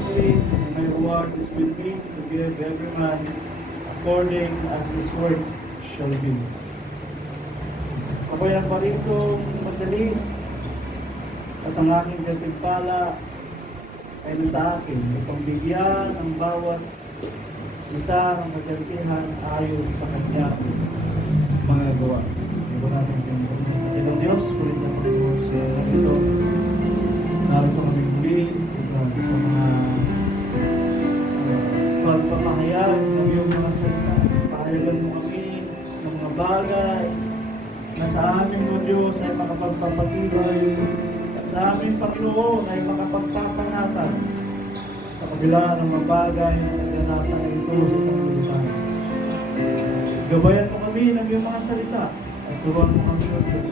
quickly, and my reward is with me to give every man according as his work shall be. Kabayan pa rin itong madali at ang aking katimpala ay nasa akin upang bigyan ang bawat isa ng kagantihan ayon sa kanya mga gawa. Ito natin itong Diyos, kulit ng Diyos. Ito, narito kami muli sa mga pagpapahayag ng iyong mga salita. Pahayagan mo kami ng mga bagay na sa amin mo Diyos ay makapagpapatibay at sa amin Panginoon ay makapagpapanatag sa kabila ng mga bagay na naganatan ito sa sanglibutan. Gabayan mo kami ng iyong mga salita at turuan mo kami ng Diyos.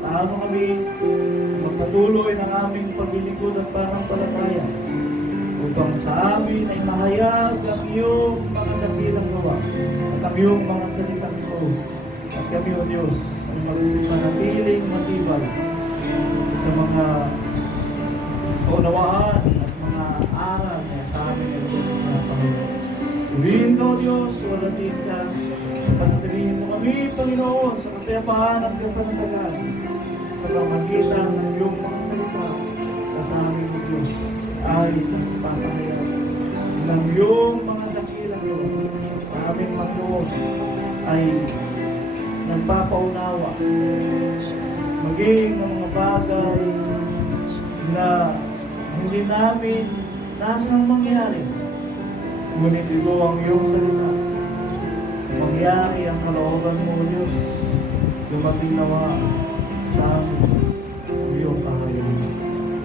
Paano kami magpatuloy ng aming paglilingkod at pananampalataya upang sa amin ay mahayag ang iyong mga dakilang gawa at ang iyong mga salitang ito. At kami, O Diyos, ay magsipanatiling matibay sa mga kaunawaan at mga aral na sa amin ay Panginoon. Tuloyin ka, O Diyos, walatin ka, panatilihin mo kami, Panginoon, sa kapayapaan at kapanatagan sa pamagitan ng iyong mga salita sa amin, O Diyos, ay nagpapahayag ng iyong mga dakilang gawa sa aming Panginoon ay nagpapaunawa maging ng mga bagay na hindi namin nasang mangyari, ngunit ito ang iyong salita. Mangyari ang kalooban mo, Diyos, dumating nawa sa amin ang iyong kaharian.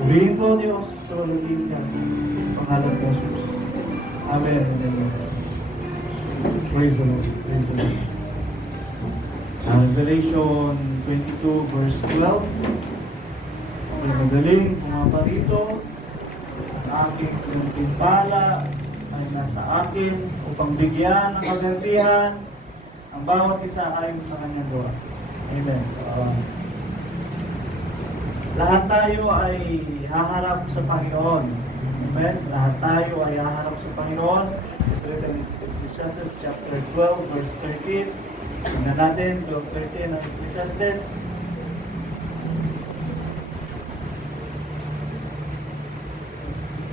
Purihin po, Diyos, sa walagin niya, pangalan ko, Jesus. Amen. Amen. Praise the Lord. Praise the Lord. Revelation 22 verse 12. May madaling pumapa rito. Ang aking timpala ay nasa akin upang bigyan ng kagantihan ang bawat isa ayon sa kanyang gawa. Amen. Lahat tayo ay haharap sa Panginoon. Amen. Lahat tayo ay haharap sa Panginoon. It's written in Ecclesiastes chapter 12 verse 13. Tingnan natin, 12:13 ng Ecclesiastes.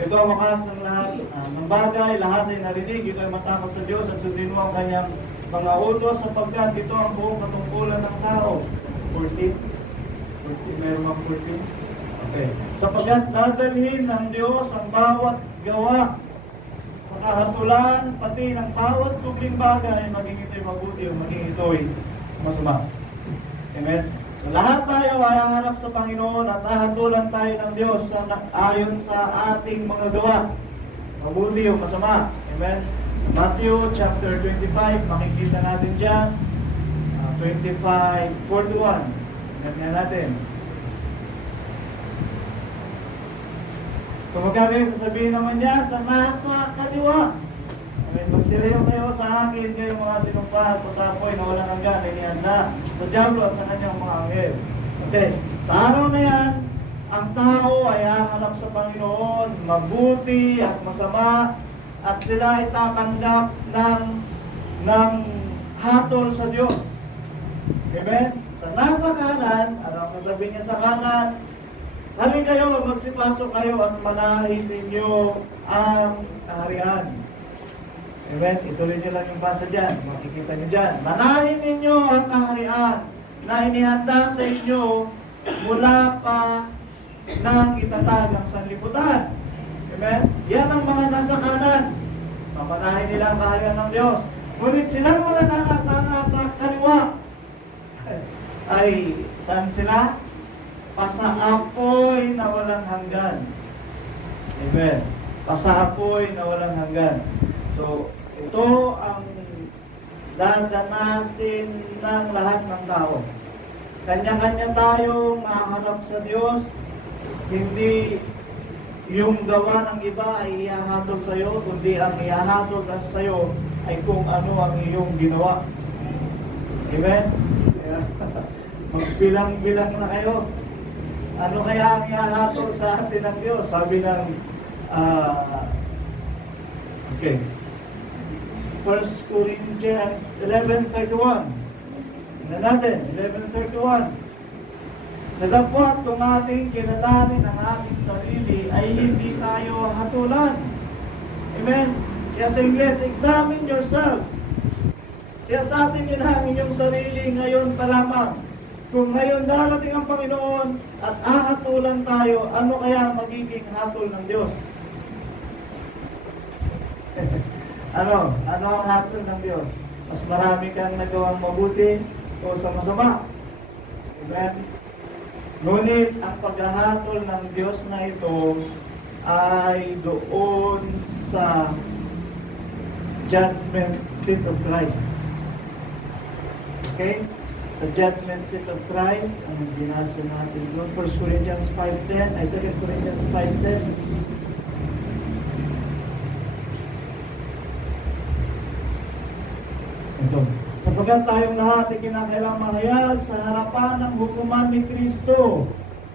Ito ang wakas ng lahat ng bagay, lahat ay narinig. Ito ay matakot sa Diyos at sundin mo ang kanyang mga utos sapagkat ito ang buong katungkulan ng tao. 14? Meron mga 14? Okay. Sapagkat dadalhin ng Diyos ang bawat gawa sa kahatulan, pati ng bawat kubling bagay, maging ito'y mabuti o maging ito'y masama. Amen? So, lahat tayo ay haharap sa Panginoon at hahatulan tayo ng Diyos ayon sa ating mga gawa, mabuti o masama. Amen? Matthew chapter 25, makikita natin dyan, 25:41. Ganyan natin. So magkakaroon, sasabihin naman niya, sa nasa kaliwa. Magsilayo kayo sa akin, kayo mga sinumpa at pasapoy na walang hanggan, inihanda sa diablo at sa kanyang mga anghel. Okay, sa araw na yan, ang tao ay hahanap sa Panginoon, mabuti at masama, at sila ay tatanggap ng hatol sa Diyos. Amen? Sa nasa kanan, anong sasabihin niya sa kanan? Halin kayo, magsipasok kayo at manahin ninyo ang kaharian. Amen? Ituloy niyo lang yung basa dyan. Makikita niyo dyan. Manahin ninyo ang kaharian na inihanda sa inyo mula pa ng itatag ng sanlibutan. Amen? Yan ang mga nasa kanan. Mamanahin nila ang kaharian ng Diyos. Ngunit sila mga nasa kaliwa ay saan sila? Pasaapoy na walang hanggan. Amen. Pasaapoy na walang hanggan. So, ito ang dadanasin ng lahat ng tao. Kanya-kanya tayong mahanap sa Diyos. Hindi yung gawa ng iba ay ihahatol sa iyo, kundi ang ihahatol sa iyo ay kung ano ang iyong ginawa. Amen? Magbilang-bilang na kayo. Ano kaya ang ihahatol sa atin ng Diyos? Sabi ng Ah, okay. 1 Corinthians 11:31. Tingnan natin, 11:31. Nadagwat kung ating kilalanin ang ating sarili ay hindi tayo hatulan. Amen? Kaya sa Ingles, examine yourselves. Siya sa atin yun ang inyong sarili ngayon pa lamang. Kung ngayon darating ang Panginoon at ahatulan tayo, ano kaya magiging hatol ng Diyos? Ano ang hatol ng Diyos? Mas marami kang nagawang mabuti o sa masama. Amen? Ngunit ang paghahatol ng Diyos na ito ay doon sa judgment seat of Christ. Okay? Sa judgment seat of Christ, ang binasa natin doon, 1 Corinthians 5:10, ay 2 Corinthians 5:10. Ito. Sapagkat tayong lahat ay kinakailangang mahayag sa harapan ng hukuman ni Kristo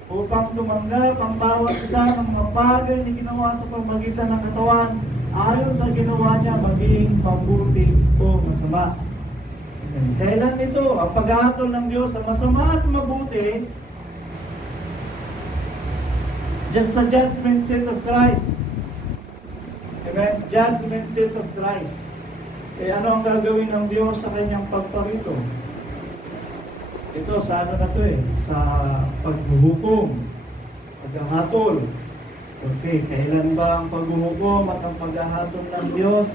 upang tumanggap ang bawat isa ng mga bagay na ginawa sa pamamagitan ng katawan ayon sa ginawa niya, maging mabuti o masama. Kailan ito ang paghahatol ng Diyos sa masama at mabuti? Just sa judgment seat of Christ. Amen? Judgment seat of Christ. Eh ano ang gagawin ng Diyos sa kanyang pagparito? Ito sa ano na to sa paghuhukom, paghahatol. Okay, kailan ba ang paghuhukom at ang paghahatol ng Diyos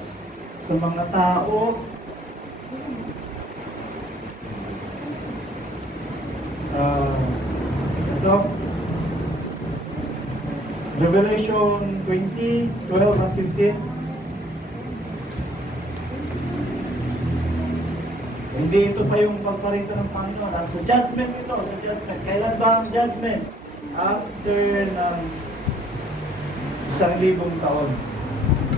sa mga tao? Ito, Revelation 20:12 and 15. Hindi ito pa yung pagparito ng Panginoon. Sa judgment ito, sa judgment. Kailan ba ang judgment? After ng 1,000 taon.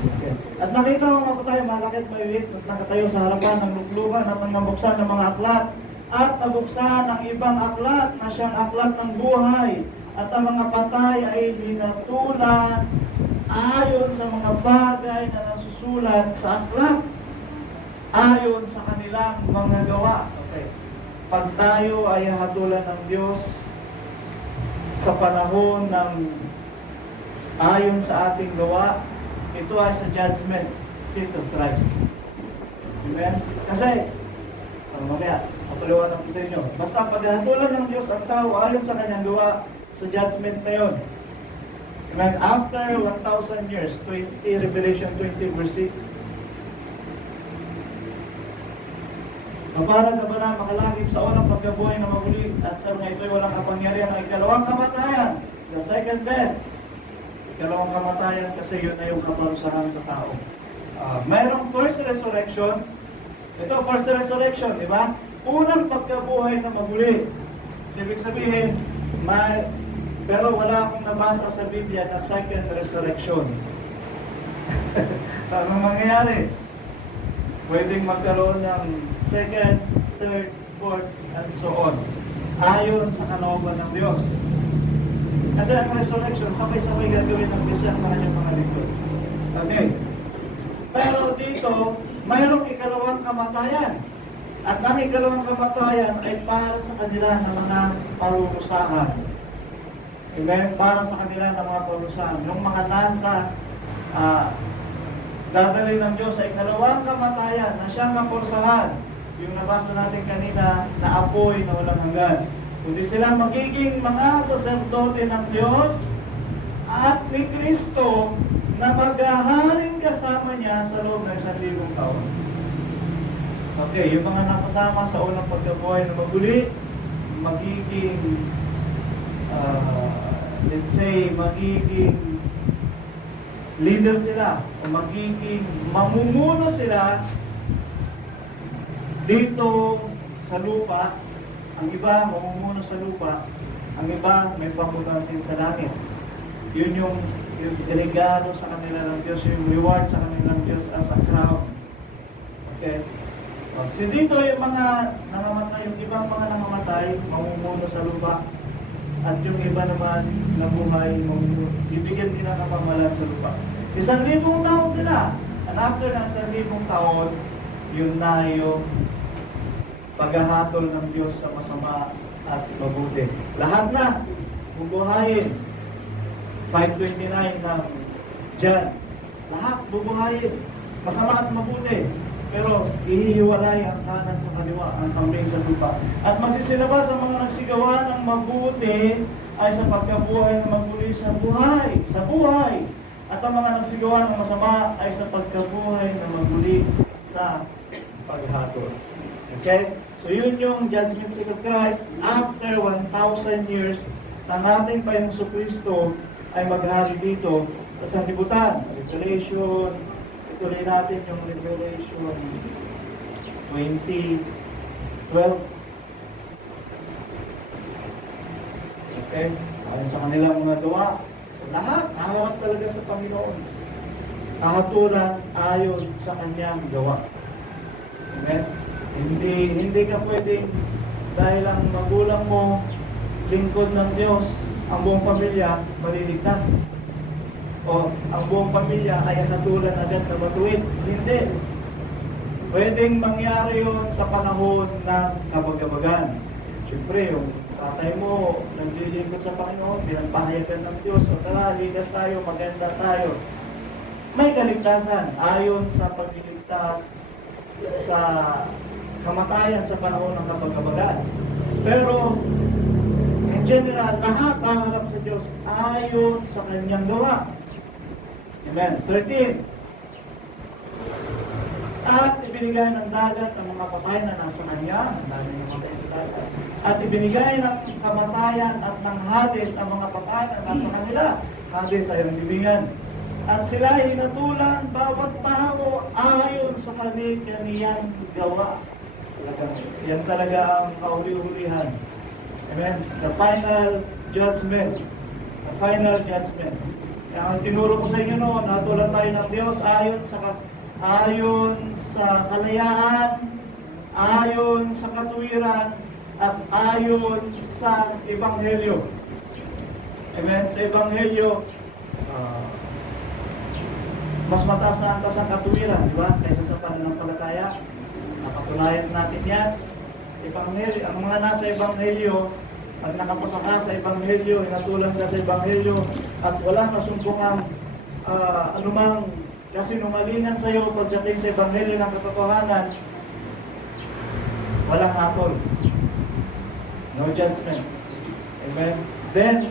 Okay. At nakita mo nga po tayo, malaki at maliit, at nakatayo sa harapan ng lukluban at nabuksan ng mga aklat. At nabuksan ang ibang aklat na siyang aklat ng buhay. At ang mga patay ay hinatulan ayon sa mga bagay na nasusulat sa aklat. Ayon sa kanilang mga gawa. Okay. Pag tayo ay hatulan ng Diyos sa panahon ng ayon sa ating gawa, ito ay sa judgment seat of Christ. Amen? Kasi, mamaya, kapaliwanag ko sa inyo, basta paghatulan ng Diyos ang tao ayon sa kanyang gawa, sa judgment na yun. Amen? After 1,000 years, Revelation 20 verse 6, Kaparan ka ba na makalagip sa unang pagkabuhay na maguli at sa mga ito'y walang kapangyarihan ng ikalawang kamatayan, the second death. Ikalawang kamatayan kasi yun na yung kaparusahan sa tao. Mayroong first resurrection. Ito, first resurrection, di ba? Unang pagkabuhay na maguli. Ibig sabihin, pero wala akong nabasa sa Biblia na second resurrection. So, anong mangyayari? Pwedeng magkaroon ng second, third, fourth, and so on. Ayon sa kalooban ng Diyos. Kasi ang resurrection, sabay-sabay gagawin ng Diyos sa kanyang mga lingkod. Okay. Pero dito, mayroong ikalawang kamatayan. At ang ikalawang kamatayan ay para sa kanila ng mga parurusahan. Amen? Para sa kanila ng mga parurusahan. Yung mga nasa dadalhin ng Diyos sa ikalawang kamatayan na siyang kapursahan. Yung nabasa natin kanina na apoy na walang hanggan. Kundi sila magiging mga saserdote ng Diyos at ni Kristo na maghaharing kasama niya sa loob ng 1,000 taon. Okay, yung mga nakasama sa unang pagkabuhay na maguli, magiging let's say, magiging leader sila o magiging mamumuno sila dito sa lupa. Ang iba mamumuno sa lupa, ang iba may pamunuan din sa langit. Yun yung regalo sa kanila ng Diyos, yung reward sa kanila ng Diyos as a crown. Okay? So dito yung mga nangamatay, yung ibang mga nangamatay, mamumuno sa lupa. At yung iba naman nabuhay, bibigyan din nakapamalan sa lupa. 1,000 taon sila. And after ng 1,000 taon, yun na yung paghahatol ng Diyos sa masama at mabuti. Lahat na bubuhayin. 5:29 ng John. Lahat bubuhayin. Masama at mabuti. Pero ihihiwalay ang kanan sa kaliwa, ang kambing sa lupa. At magsisilabas ang mga nagsigawa ng mabuti ay sa pagkabuhay na magmuli sa buhay. Sa buhay. At ang mga nagsigawa ng masama ay sa pagkabuhay na magmuli sa paghatol. Okay? So yun yung judgment seat of Christ. After 1,000 years, ang ating Panginoong Kristo ay maghari dito sa sanlibutan. Revelation, ituloy natin yung Revelation 20:12. Okay? Ayon sa kanilang mga gawa, lahat naharap talaga sa Panginoon. Kahatulan ayon sa kanyang gawa. Amen? Hindi ka pwedeng dahil ang magulang mo lingkod ng Diyos, ang buong pamilya maliligtas. O ang buong pamilya ay katulad agad na matuwid. Hindi. Pwedeng mangyari yun sa panahon ng kabagabagan. Siyempre, yung tatay mo naglilingkod sa Panginoon, pinagpahayagan ng Diyos, o tara, ligas tayo, maganda tayo. May kaligtasan ayon sa pagliligtas sa kamatayan sa panahon ng kabagabagan. Pero in general, lahat ang harap sa Diyos ayon sa kanyang gawa. Amen. 13. At ibinigay ng dagat ang mga patay na nasa kanya, ang dami ng patay sa dagat. At ibinigay ng kamatayan at ng Hades ang mga patay na nasa kanila. Hades ay ang libingan. At sila ay hinatulan bawat tao ayon sa kaniyang gawa. Yan talaga ang kauli-ulihan. Amen. The final judgment. The final judgment. Kaya ang tinuro ko sa inyo noon, natulan tayo ng Diyos ayon sa kalayaan, ayon sa katuwiran, at ayon sa Ebanghelyo. Amen. Sa Ebanghelyo, mas mataas na ang tasang katuwiran, di ba? Kaysa sa pananampalataya. Nakatunayan natin yan. Ebanghelyo, ang mga nasa Ebanghelyo, pag nakapasa ka sa Ebanghelyo, hinatulan ka sa Ebanghelyo, at walang kasumbungang anumang kasinungalingan sa iyo pagdating sa Ebanghelyo ng katotohanan, walang hatol. No judgment. Amen. Then,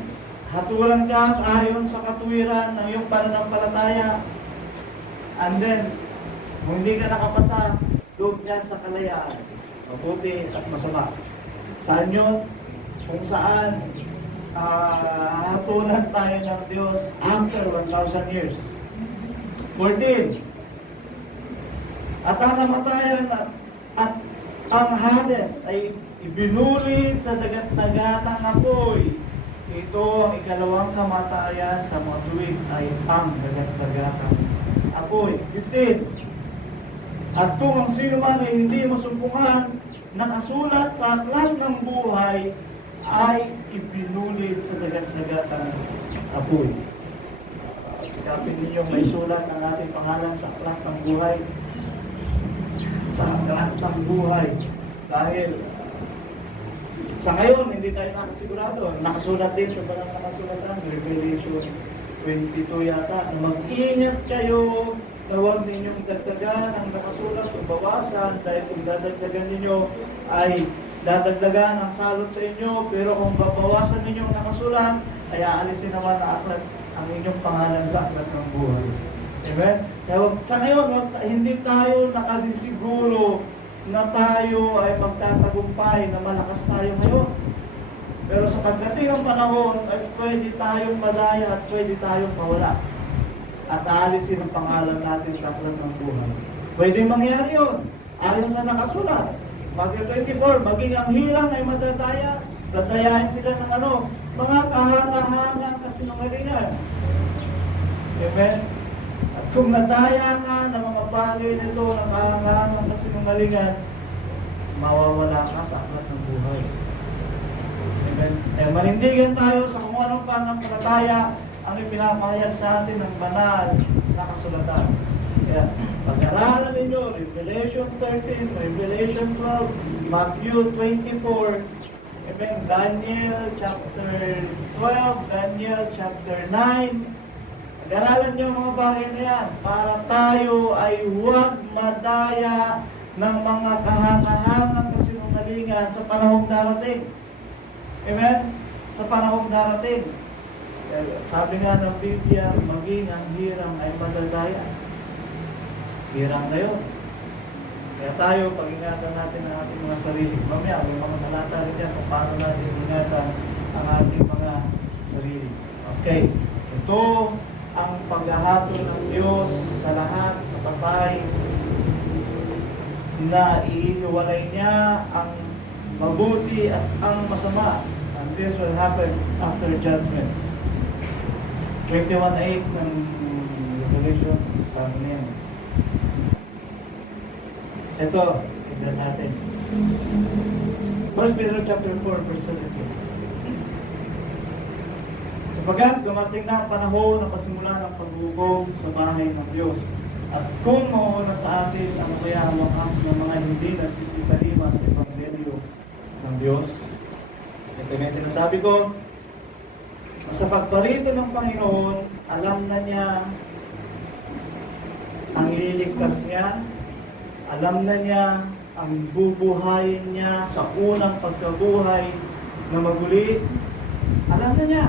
hatulan ka ayon sa katuwiran ng iyong pananampalataya. And then, kung hindi ka nakapasa, doon dyan sa kalayaan. Mabuti at masama. Saan yun? Kung saan hatulan tayo ng Diyos after 1,000 years. 14. At ang kamatayan at ang Hades ay ibinulit sa dagat-dagatang apoy. Ito ang ikalawang kamatayan sa mga tuwid ay ang dagat-dagatang apoy. 15. At kung ang sino man ay hindi masumpungan, nakasulat sa aklat ng buhay, ay ibinulit sa dagat-dagatang apoy. Sikapin ninyong may sulat ang ating pangalan sa aklat ng buhay. Sa aklat ng buhay. Dahil sa ngayon, hindi tayo nakasigurado. Nakasulat din sa parang nakasulatan, Revelation 22 yata, na mag-ingat kayo na huwag ninyong dagdagan ang nakasulat o bawasan, dahil kung dadagdagan ninyo ay dadagdagan ang salot sa inyo, pero kung babawasan ninyo ang nakasulat, ay aalisin naman ang inyong pangalan sa aklat ng buhay. Amen? Kaya sa ngayon, hindi tayo nakasisiguro na tayo ay magtatagumpay, na malakas tayo ngayon. Pero sa pagdating ng panahon, ay pwede tayong madaya at pwede tayong mawala. At aalisin ang pangalan natin sa aklat ng buhay. Pwede mangyari yun. Ayon sa nakasulat. Matthew 24, maging ang hirang ay madadaya. Dadayain sila ng mga kahanga-hangang kasinungalingan. Amen? At kung nadaya ka ng mga bagay nito, ng kahanga-hangang kasinungalingan, mawawala ka sa aklat ng buhay. Amen? Manindigan tayo sa kung anong pananampalataya ang ipinapahayag sa atin ng banal na kasulatan. Kaya, pag-aralan ninyo, Revelation 13, Revelation 12, Matthew 24, Amen, Daniel chapter 12, Daniel chapter 9. Pag-aralan niyo ang mga bagay na yan para tayo ay huwag madaya ng mga kahangahangang kasinungalingan sa panahong darating. Amen? Sa panahong darating. Sabi nga ng Biblia, maging ang hirang ay madadaya. Hirang na yun. Kaya tayo, pag-ingatan natin ang ating mga sarili. Mamaya, may mga talata rin yan kung paano natin ingatan ang ating mga sarili. Okay. Ito ang paghahatol ng Diyos sa lahat, sa patay, na iihiwalay niya ang mabuti at ang masama. And this will happen after judgment. 21:8 ng Revelation, sabi niya. Ito, tignan natin. 1 Peter chapter 4, verse 17. Sapagkat dumating na ang panahon na pasimula ng paghukom sa bahay ng Diyos. At kung mauuna sa atin ang kaya wakas ng mga hindi nagsisitalima sa Ebanghelyo ng Diyos. Ito yung sinasabi ko, sa pagparito ng Panginoon, alam na niya ang ililigtas niya, alam na niya ang bubuhayin niya sa unang pagkabuhay na maguli. Alam na niya.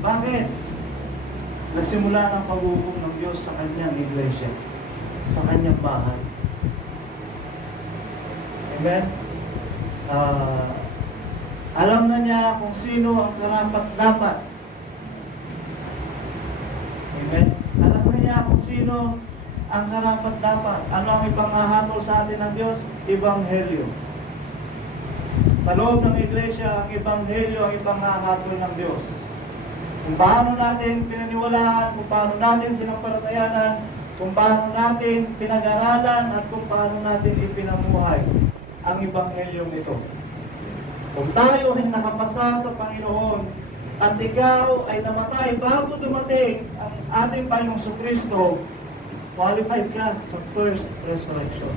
Bakit? Nagsimula ng paghukom ng Diyos sa kanyang iglesia, sa kanyang bahay. Amen? Alam na niya kung sino ang karapat-dapat. Amen? Alam na niya kung sino ang karapat-dapat. Ano ang ipanghahatol sa atin ng Diyos? Ebanghelyo. Sa loob ng iglesia, ang Ebanghelyo ang ipanghahatol ng Diyos. Kung paano natin pinaniwalaan, kung paano natin sinampalatayanan, kung paano natin pinag-aralan, at kung paano natin ipinamuhay ang Ebanghelyong ito. Kung tayo ay nakapasa sa Panginoon, at ikaw ay namatay bago dumating ang ating Panginoong Kristo, qualified ka sa first resurrection.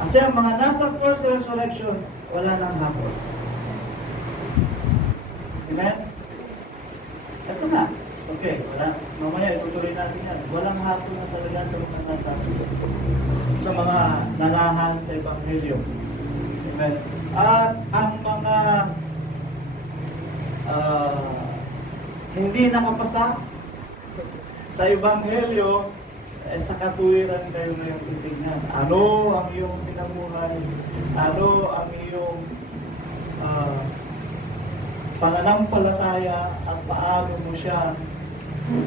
Kasi ang mga nasa first resurrection, wala nang hapon. Amen? Ito na. Okay, wala. Mamaya itutuloy natin yan. Walang hapon na talaga sa mga nasa, sa mga nanahan sa Ebanghelyo. Amen? At ang mga hindi nakapasa sa Ebanghelyo, sa katuwiran kayo ngayong titignan. Ano ang iyong pinamuhay? Ano ang iyong pananampalataya at paano mo siya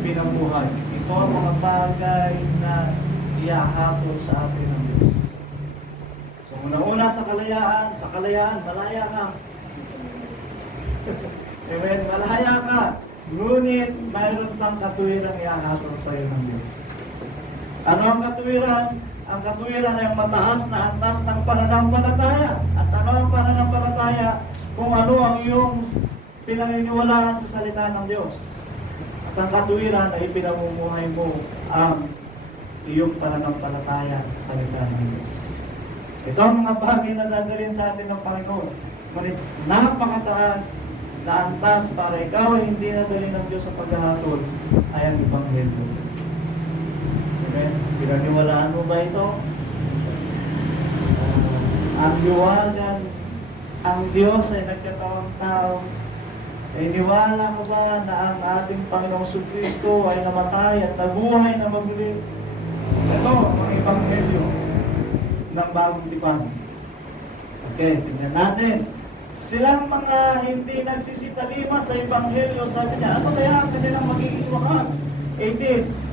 pinamuhay? Ito ang mga bagay na ihahatol sa atin ng Diyos. So, una-una sa kalayaan, malaya ka. Amen, malaya ka. Ngunit, mayroon pang katuwirang ihahatol sa iyo ng Diyos. Ano ang katuwiran? Ang katuwiran ay ang mataas na antas ng pananampalataya. At ano ang pananampalataya? Kung ano ang iyong pinaniniwalaan sa salita ng Diyos. At ang katuwiran ay pinamumuhay mo ang iyong pananampalataya sa salita ng Diyos. Ito ang mga bagay na dadalhin sa atin ng Panginoon. Ngunit napakataas na antas para ikaw ay hindi nadalhin ng Diyos sa paghahatol ay ang Ebanghelyo. Amen? Pinaniwalaan mo ba ito? Ang liwagan, ang Diyos ay nagkatawang tao. Ay niwala ka ba na ang ating Panginoong Kristo ay namatay at nabuhay na maguli? Ito ang Ebanghelyo ng bagong tipan. Okay, tingnan natin. Silang mga hindi nagsisitalima sa Ebanghelyo, sabi niya, ano kaya ang kanilang magiging wakas? 18.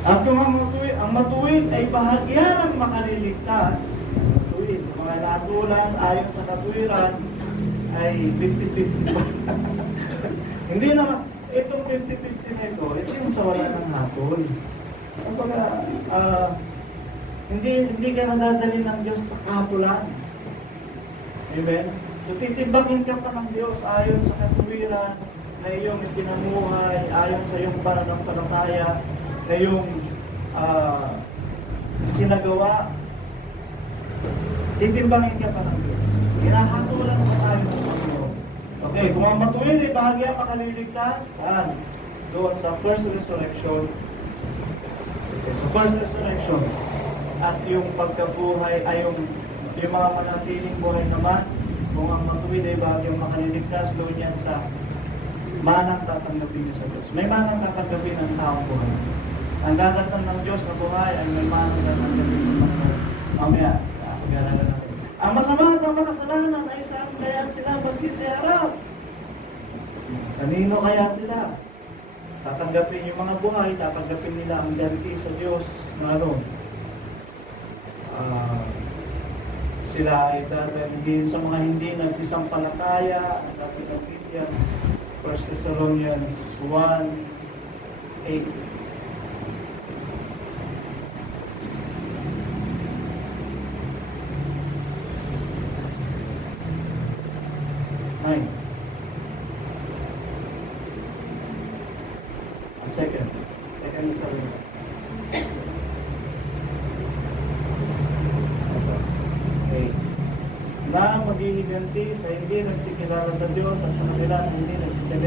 At kung ang matuwid ay bahagyan ng makaliligtas, matuwid, mga natulan ayon sa katuwiran ay 50-50. Hindi naman, itong 50-50 na ito yung sa wala ng hatol. Kapag hindi ka nadadali ng Diyos sa kapulan. Amen? So titimbangin ka pa ng Diyos ayon sa katuwiran na iyong ipinamuhay, ayon sa iyong pananampalataya, na iyong sinagawa. Titimbangin ka pa ng Diyos. Hinahatulan mo tayo ng Panginoon. Okay, kung ang matuwid ay bahagya makaliligtas, saan? Doon sa first resurrection. Okay, sa first resurrection. At yung pagkabuhay ay yung mga manatiling buhay naman, kung ang matuwid ay bagyang makaliligtas, doon yan sa manang tatanggapin niyo sa Diyos. May manang tatanggapin ang taong buhay. Ang dadatnan ng Diyos na buhay ay may manang tatanggapin sa Panginoon. Mamaya, pag-aralan natin. Ang masama at ang makasalanan ay saan kaya sila magsisiharap? Kanino kaya sila? Tatanggapin yung mga buhay, tatanggapin nila ang ganti sa Diyos na ano? Sila ay dadalhin sa mga hindi nagsisampalataya, sabi ng Biblia, 1 Thessalonians 1:8. Second Thessalonians. Na maghihiganti sa hindi nagsikilala sa Diyos at sa kanila na hindi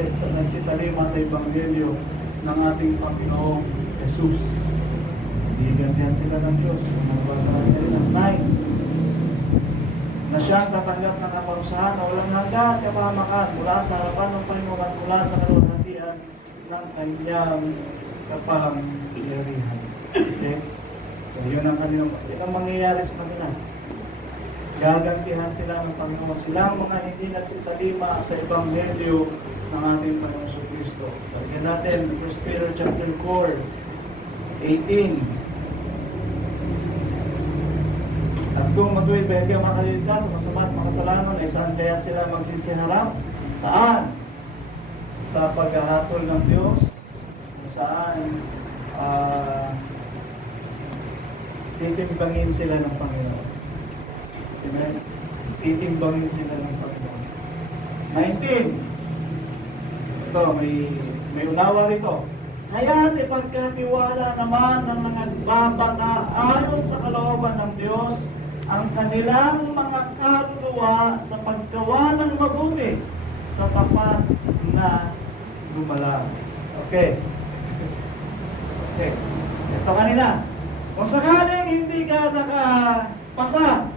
nagsitalima sa Ebanghelyo ng ating Panginoong Jesus. Hihigantihan sila ng Diyos. Ang 9. Na siyang tatanggap ng kaparusahan na walang hanggan at kapahamakan mula sa harapan ng Panginoon at mula sa kaluwalhatian ng kanyang kapangyarihan. Okay? So yun ang kanilang, yun ang mangyayari sa kanila. Gagantihan sila ng Panginoon. Silang mga hindi nagsitalima sa Ebanghelyo ng ating Panginoon Kristo. Sabihin natin, 1 Peter chapter 4, 18. At kung matuwid ba hindi ang makaliligtas sa masama at makasalanan, ay saan kaya sila magsisiharap? Saan? Sa paghahatol ng Diyos? Saan? Titimbangin sila ng Panginoon. Amen. Titimbangin sila ng Panginoon. 19. Ito, may unawa rito. Haya't ipagkatiwala naman ng nagbabata ayon sa kalooban ng Diyos ang kanilang mga kaluluwa sa paggawa ng mabuti sa tapat na gumalang. Okay. Ito kanina. Kung sakaling hindi ka nakapasa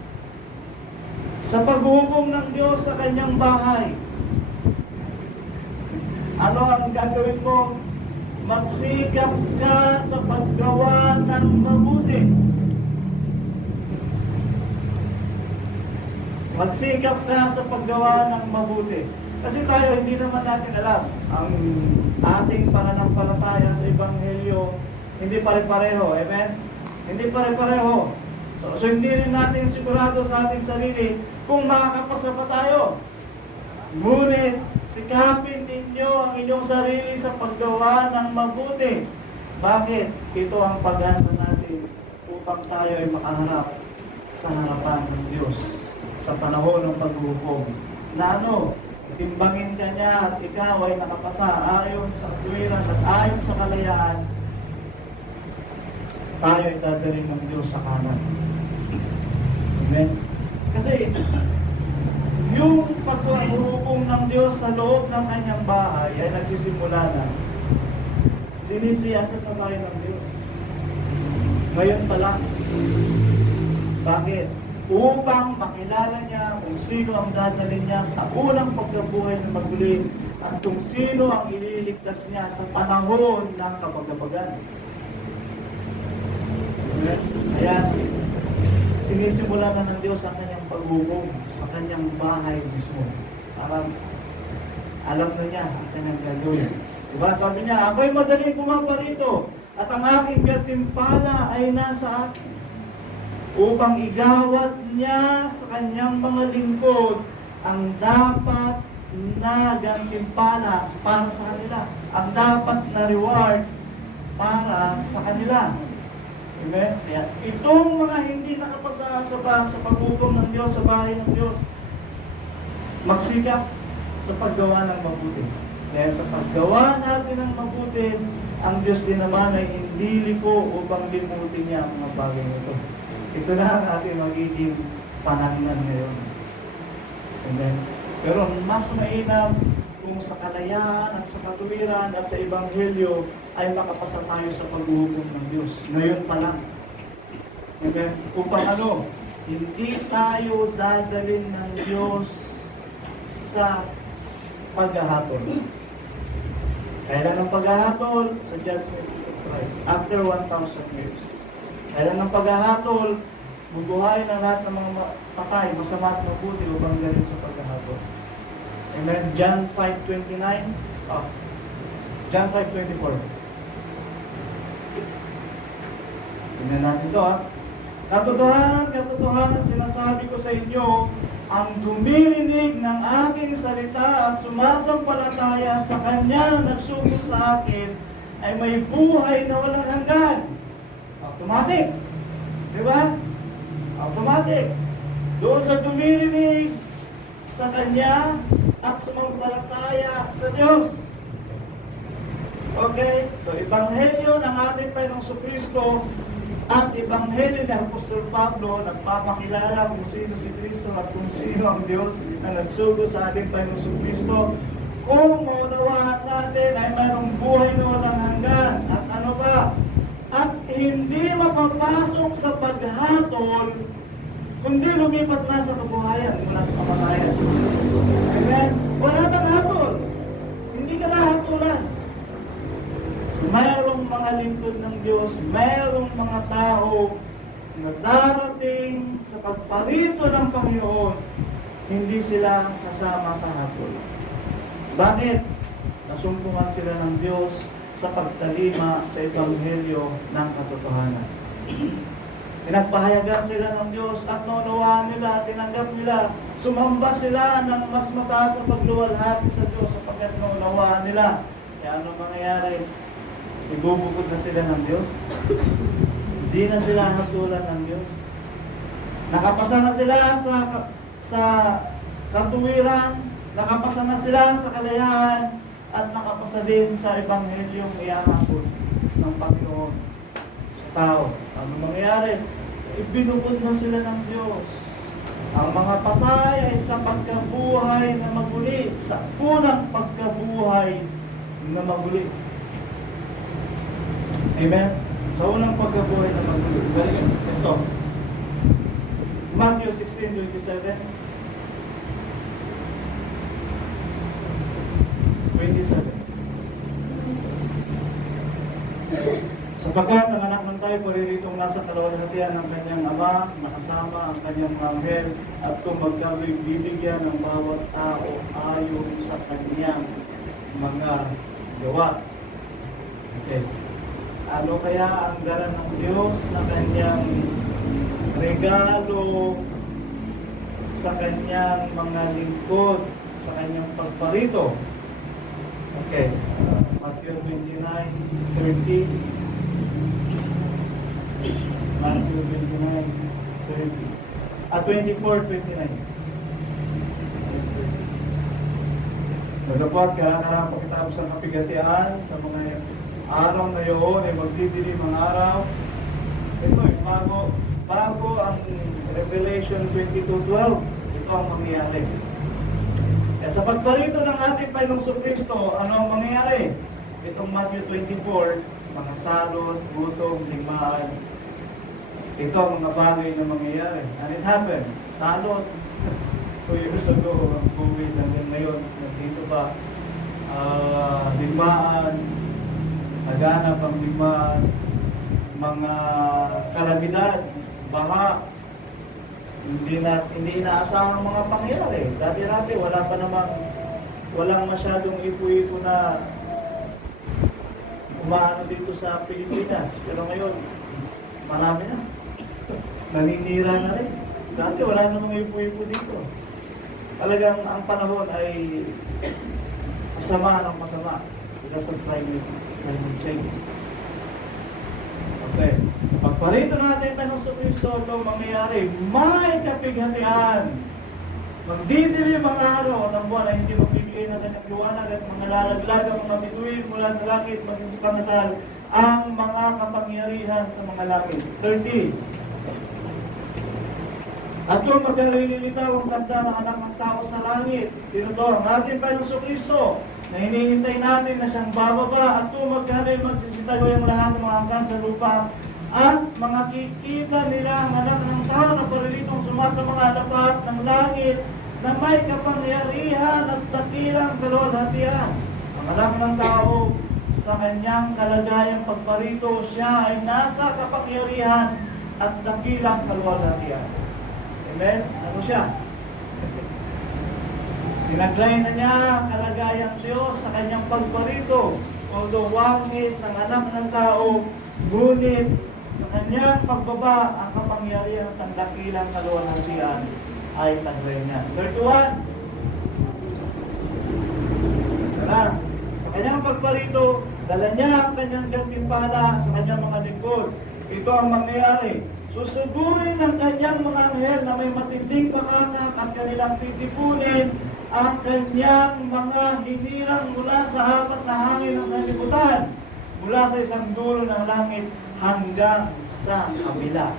sa paghubong ng Diyos sa kanyang bahay, ano ang gagawin mo? Magsikap ka sa paggawa ng mabuti. Magsikap ka sa paggawa ng mabuti. Kasi tayo, hindi naman natin alam. Ang ating pananampalataya sa Ebanghelyo, hindi pare-pareho. Amen? Hindi pare-pareho. So hindi rin natin sigurado sa ating sarili kung makakapasa pa tayo. Ngunit, sikapin ninyo ang inyong sarili sa paggawa ng mabuti. Bakit? Ito ang pag-asa natin upang tayo ay makaharap sa harapan ng Diyos sa panahon ng paghuhukom. Na ano? Timbangin ka niya at ikaw ay nakapasa ayon sa katuwiran at ayon sa kalayaan. Tayo ay dadaling ng Diyos sa kanan. Amen? Kasi yung paghuhukom ng Diyos sa loob ng kanyang bahay ay nagsisimula na. Sinisiyasat na tayo ng Diyos. Ngayon pa lang. Bakit? Upang makilala niya kung sino ang dadalhin niya sa unang pagkabuhay ng maguli at kung sino ang ililigtas niya sa panahon ng kapagapagan. Kaya sinisimulan na ng Diyos ang kanyang paghukom sa kanyang bahay mismo. Parang alam na niya ang kanyang gagawin. Diba? Sabi niya, ako'y madaling pumaparito at ang aking gantimpala ay nasa akin upang igawad niya sa kanyang mga lingkod ang dapat na gantimpala para sa kanila. Ang dapat na reward para sa kanila. Amen? Kaya itong mga hindi nakapasa sa paghukom ng Diyos, sa bahay ng Diyos, magsikap sa paggawa ng mabuti. Kaya sa paggawa natin ng mabuti, ang Diyos din naman ay hindi liko upang limutin niya ang mga bagay nito. Ito na ang ating magiging panangnan ngayon. Amen. Pero mas mainam kung sa kalayaan at sa katuwiran at sa Ebanghelyo ay makapasa tayo sa paghuhukom ng Diyos. Ngayon pa lang. Amen. Upang ano? Hindi tayo dadalhin ng Diyos sa paghahatol. Kailan ang paghahatol? Sa judgment seat of Christ. After 1,000 years. Kailan ang paghahatol? Bubuhayin ang lahat ng mga patay, masama at mabuti upang galing sa paghahatol. Amen. John 5:29. John 5:24. Tingnan natin ito Katotohanan, sinasabi ko sa inyo, ang dumirinig ng aking salita at sumasampalataya sa Kanya na nagsugo sa akin ay may buhay na walang hanggan. Automatic. Diba? Automatic. Doon sa dumirinig sa Kanya at sumasampalataya sa Diyos. Okay? So, Ebanghelyo ng ating Panginoong Kristo at Ebanghelyo ni Apostol Pablo nagpapakilala kung sino si Kristo at kung sino ang Diyos na nagsugo sa ating Panginoong Kristo. Kung maunawaan natin ay mayroong buhay na walang hanggan. At ano ba? At hindi mapapasok sa paghatol kundi lumipat na sa kabuhayan mula sa kamatayan. Amen? Wala kang hatol. Hindi ka nahatulan. Mayroong mga lingkod ng Diyos, mayroong mga tao na darating sa pagparito ng Panginoon, hindi sila kasama sa hatol. Bakit? Nasumpungan sila ng Diyos sa pagtalima sa Ebanghelyo ng katotohanan. Pinagpahayagan sila ng Diyos at naunawaan nila, tinanggap nila, sumamba sila ng mas mataas na pagluwalhati sa Diyos sapagkat naunawaan nila. Kaya anong mangyayari? Ibubukod na sila ng Diyos. Hindi na sila hatulan ng Diyos. Nakapasa na sila sa katuwiran, nakapasa na sila sa kalayaan, at nakapasa din sa Ebanghelyong iahapon ng Panginoon sa tao. Ano mangyayari? Ibinukod na sila ng Diyos. Ang mga patay ay sa pagkabuhay na maguli, sa unang pagkabuhay na maguli. Amen? Sa unang pagkabuhay na maguli. Ito. Matthew 16:27. 27. Sapagkat ang anak ng tayo pariritong nasa kalawalhatian ng kanyang ama, nakasama ang kanyang mga anghel, at kung magkabibigyan ng bawat tao ayon sa kanyang mga gawa. Okay. Ano kaya ang dala ng Diyos na kanyang regalo sa kanyang mga lingkod, sa kanyang pagparito? Okay. Matthew 29:30. Matthew 29:30. 24:29. Nagapot kailangan pakitapos ang kapigatian sa mga araw na yun ay magdidilim ang araw. Ito ay bago ang Revelation 22:12. Ito ang mangyayari. Sa pagparito ng ating Panginoong Kristo, ano ang mangyayari? Itong Matthew 24, mga salot, gutom, ligmaan. Ito ang mga bagay na mangyayari. And it happens. Salot, 2 years ago, ang COVID, hanggang ngayon, nandito pa, ligmaan, naganap ang ligmaan, mga kalamidad, baha, hindi inaasahang mga pangyayari. Dati-dati, walang masyadong ipo-ipo na umaano dito sa Pilipinas. Pero ngayon, marami na. Naninira na rin. Dati wala namang ipo-ipo dito. Talagang ang panahon ay masama ng masama. Because of climate change. Okay. Sa pagparito natin Panginoong Kristo, ito mangyayari. May kapighatian Magdidilim ang araw at ang buwan ay hindi magbibigay ng kanyang liwanag at mga lalaglag ang mga bituin mula sa langit magsisipangatal ang mga kapangyarihan sa mga langit. 30. At kung magkarililitaw ang ganda ng anak ng tao sa langit, sino to? Ang ating Panginoon Kristo na hinihintay natin na siyang bababa at kung magkarilil magsisitagoy ang lahat ng mga angkan sa lupa at mga kikita nila ang anak ng tao na parilitong sumasa mga lapat ng langit na may kapangyarihan at dakilang kaluwalhatian. Ang anak ng tao sa kanyang kalagayang pagparito, siya ay nasa kapangyarihan at dakilang kaluwalhatian. Amen? Ano siya? Sinaglay na niya ang kalagayang Diyos sa kanyang pagparito. Although wangis ng anak ng tao, ngunit sa kanyang pagbaba, ang kapangyarihan at ang dakilang kaluwalhatian ay taglay niya. 31. Tara. Sa kanyang pagparito, dala niya ang kanyang gantimpala sa kanyang mga lingkod. Ito ang mangyayari. Susugurin ng kanyang mga anghel na may matinding pakakak at kanilang titipunin ang kanyang mga hinirang mula sa apat na hangin ng sanlibutan, mula sa isang dulo ng langit hanggang sa kabila.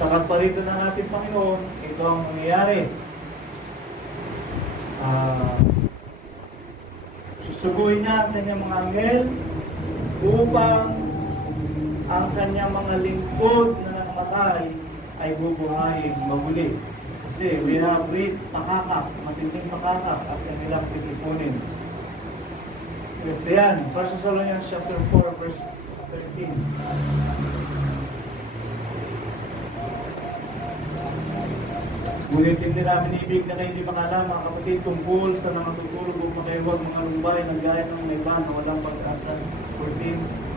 Sa pagparito ng ating Panginoon, ito ang mangyayari. Susugurin niya ang kanyang mga anghel upang ang kanyang mga lingkod na nakamatay ay bubuhayin muli. Kasi we have great pakakak, matinding pakakak at kanilang titipunin. Ito yan, 1 Thessalonians chapter 4 verse 13. Ngunit hindi namin ibig na kayo hindi makalam, mga kapatid, tungkol sa nakatutulog o makaiwag mga lumbay ng gaya ng may iba na walang pag-asa. 14.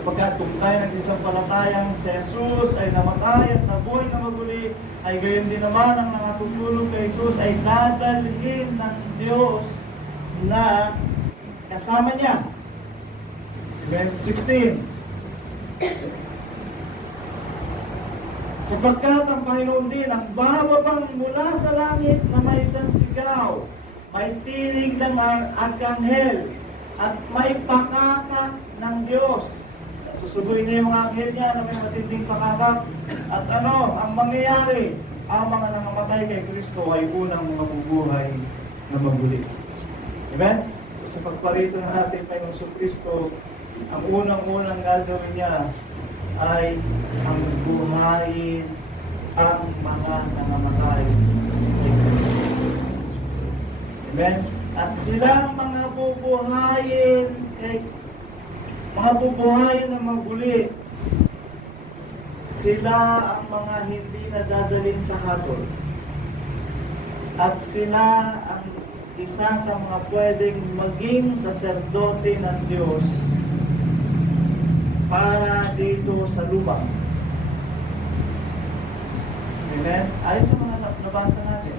Sapagkat kung tayo nagsisampalatayang si Jesus ay namatay at nabuhay na maguli, ay gayon din naman ang nakatutulog kay Jesus ay dadalhin ng Diyos na kasama niya. Amen. 16. Sapagkat ang Panginoon din ang bababang mula sa langit na may isang sigaw, may tinig ng arkanghel, at may pakakak ng Diyos. Susuguin niya yung mga anghel niya na may matinding pakakak. At ano, ang mangyayari, ang mga nangamatay kay Kristo ay unang mga bubuhay na maguli. Amen? So, sa pagparito ng ating Panginoon Kristo, ang unang-unang gagawin niya ay ang buhayin ang mga nangamatay kay Kristo. Amen? At silang mga bubuhayin na maguli, sila ang mga hindi nadadalhin sa hatol. At sila ang isa sa mga pwedeng maging saserdote ng Diyos para dito sa lupa. Amen? Ayon sa mga nabasa natin,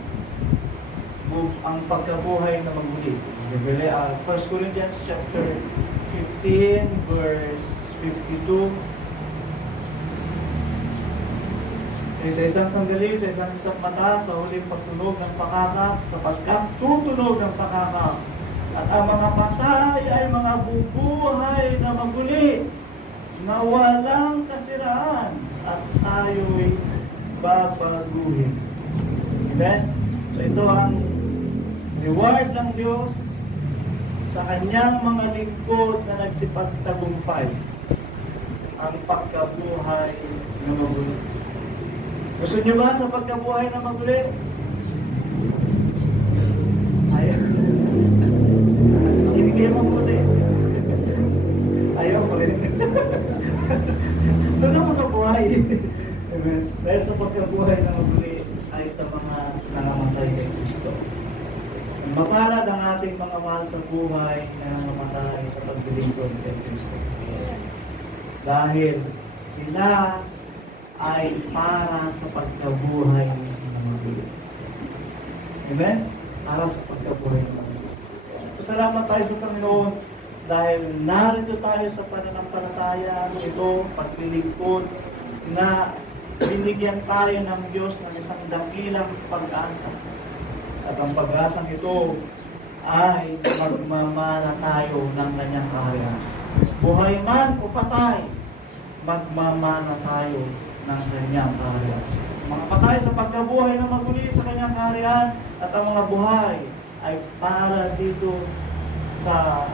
ang pagkabuhay na maguli. 1 Corinthians chapter 15 verse 52. Sa isang sandali, sa isang mata, sa huling pagtunog ng pakakak, sa pagkatutunog ng pakakak. At ang mga patay ay mga bubuhay na maguli, na walang kasiraan, at tayo'y babaguhin. Amen? So ito ang reward ng Diyos sa kanyang mga lingkod na nagsipagtagumpay, ang pagkabuhay na maguli. Gusto niyo ba sa pagkabuhay na maguli? Ayaw. Ibigay mo puti. Ayaw ko rin. Doon ako sa buhay. Dahil sa pagkabuhay na maguli ay sa mga nangamatay kay Kristo. Mapalad ang ating mga mahal sa buhay na namatay sa paglilingkod kay Kristo. Dahil sila ay para sa pagkabuhay na maguli. Amen? Para sa pagkabuhay na maguli. Salamat tayo sa Panginoon dahil narito tayo sa pananampalataya ito, paglilingkod na binigyan tayo ng Diyos ng isang dakilang pag-asa. At ang pag-asang ito ay magmamana tayo ng kanyang kaharian. Buhay man o patay, magmamana tayo ng kanyang kaharian. Mga patay sa pagkabuhay na maguli sa kanyang kaharian, at ang mga buhay ay para dito sa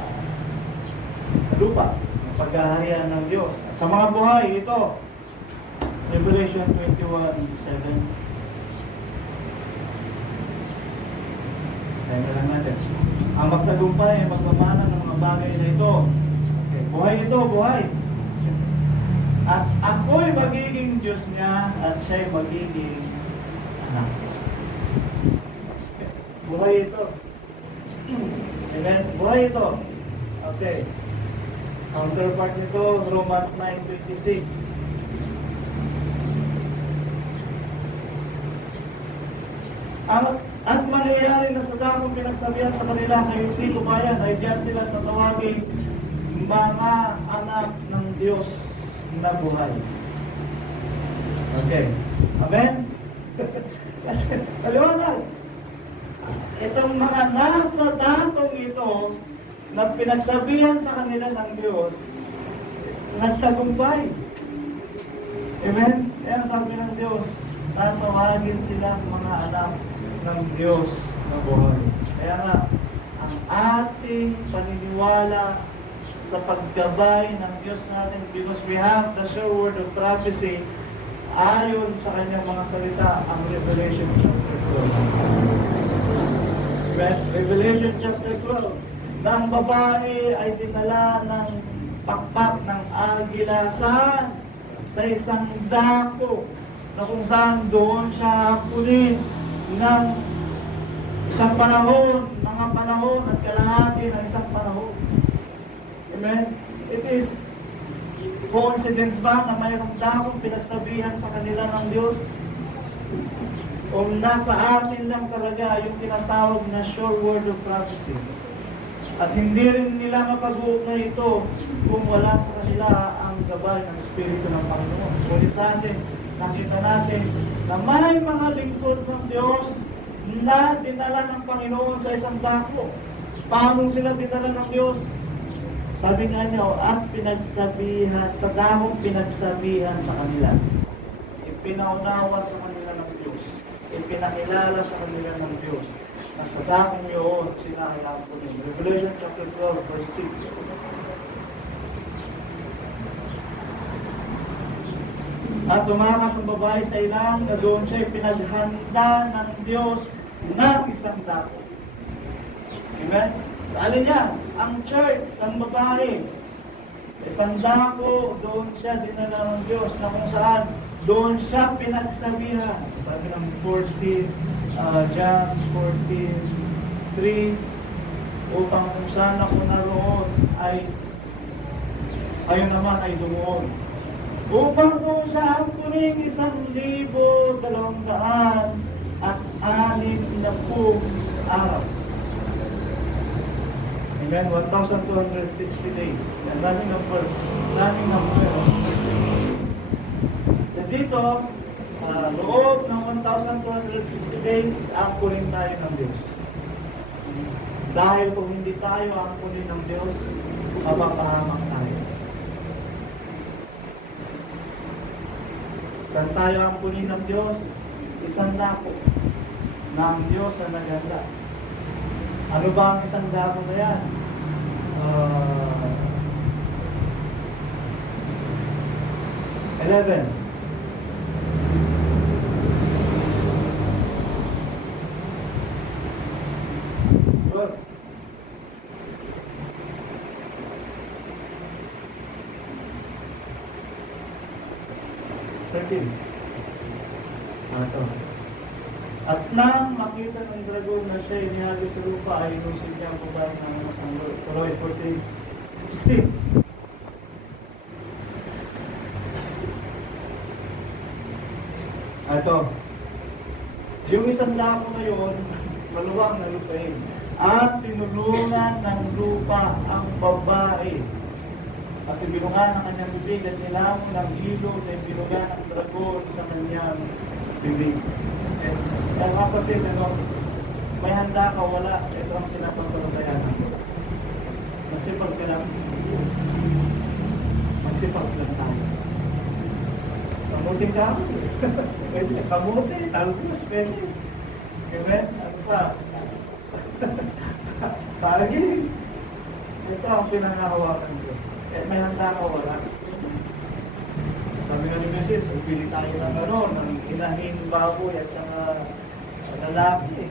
lupa, ang paghaharian ng Diyos. At sa mga buhay, ito, Revelation 21:7. Kaya lang natin. Ang magtagumpay ay magmamana ng mga bagay na ito. Okay. Buhay ito, buhay. At ako'y magiging Diyos niya at siya'y magiging anak. Okay. Buhay ito. Amen? Buhay ito. Okay. Counterpart nito, Romans 9:26. At mangyayari na sa dakong pinagsabihan sa kanila na hindi kumayan, ay diyan sila tatawagin mga anak ng Diyos na buhay. Okay. Amen? Paliwanag. Itong mga nasa dakong ito na pinagsabihan sa kanila ng Diyos, nagtagumpay. Amen? Kaya sabi ng Diyos, tatawagin silang mga anak ng Diyos na buhay. Kaya nga, ang ating paniniwala sa paggabay ng Diyos natin, because we have the sure word of prophecy, ayon sa kanyang mga salita, ang Revelation chapter 12. Revelation chapter 12, na ang babae ay dinala ng pakpak ng agila sa isang dako, na kung saan doon siya hapunin ng isang panahon, mga panahon at kalahati ng isang panahon. Amen? It is coincidence ba na mayroong dakong pinagsabihan sa kanila ng Diyos? O nasa atin lang talaga yung tinatawag na sure word of prophecy? At hindi rin nila mapag-uugnay ito kung wala sa kanila ang gabay ng Espiritu ng Panginoon. Sulit sa atin, nakita natin na may mga lingkod ng Diyos na dinala ng Panginoon sa isang dako. Paano sila dinala ng Diyos? Sabi nga niyo, at pinagsabihan, sa dakong pinagsabihan sa kanila. Ipinaunawa sa kanila ng Diyos. Ipinakilala sa kanila ng Diyos. Na sa dakong yun, sila ay hapunin. Revelation chapter 12, verse 6. At tumakas ang babae sa ilang na doon siya'y pinaghanda ng Diyos ng isang dako. Amen? Alin yan? Ang church, ang babae. Isang dako, doon siya dinala ng Diyos na kung saan doon siya pinagsabihan. Sabi ng 14, John 14:3, upang kung saan ako naroon ay kayo naman ay dumuon. Upang kung sa ampuning 1,260 araw. Amen? 1,260 days. Yan, daming number. Daming number. So dito, sa loob ng 1,260 days, ampunin tayo ng Diyos. Dahil kung hindi tayo ampunin ng Diyos, mapapahamak tayo. Saan tayo ampunin ng Diyos? Isang dako ng Diyos na naghanda. Ano ba ang isang dako na yan? 11. Good. 13. Ito. At nang makita ng dragon na siya inihagis sa lupa, ay inusin niya ang babae ng mga sanggol. Tuloy, 14. 16. Ito. Yung isang dako na yun, maluwang na lupain. At tinulungan ng lupa ang babae At ibinugan ang kanyang bibig at nilamon ng ilog at ibinugan ang dragon sa kanyang bibig. Kaya kapatid, may handa ka, wala. Ito ang sinasampalatayan natin. Magsipag ka lang. Magsipag lang tayo. Kamutin ka? Pwede. Kamutin, talbos, pwede. Amen? Ano pa? Saragin. Ito ang pinangahawakan ko. At may handa ka, wala. Sabi nga ni Mrs., upili tayo ng gano'n, ng inahing baboy at saka lalaki.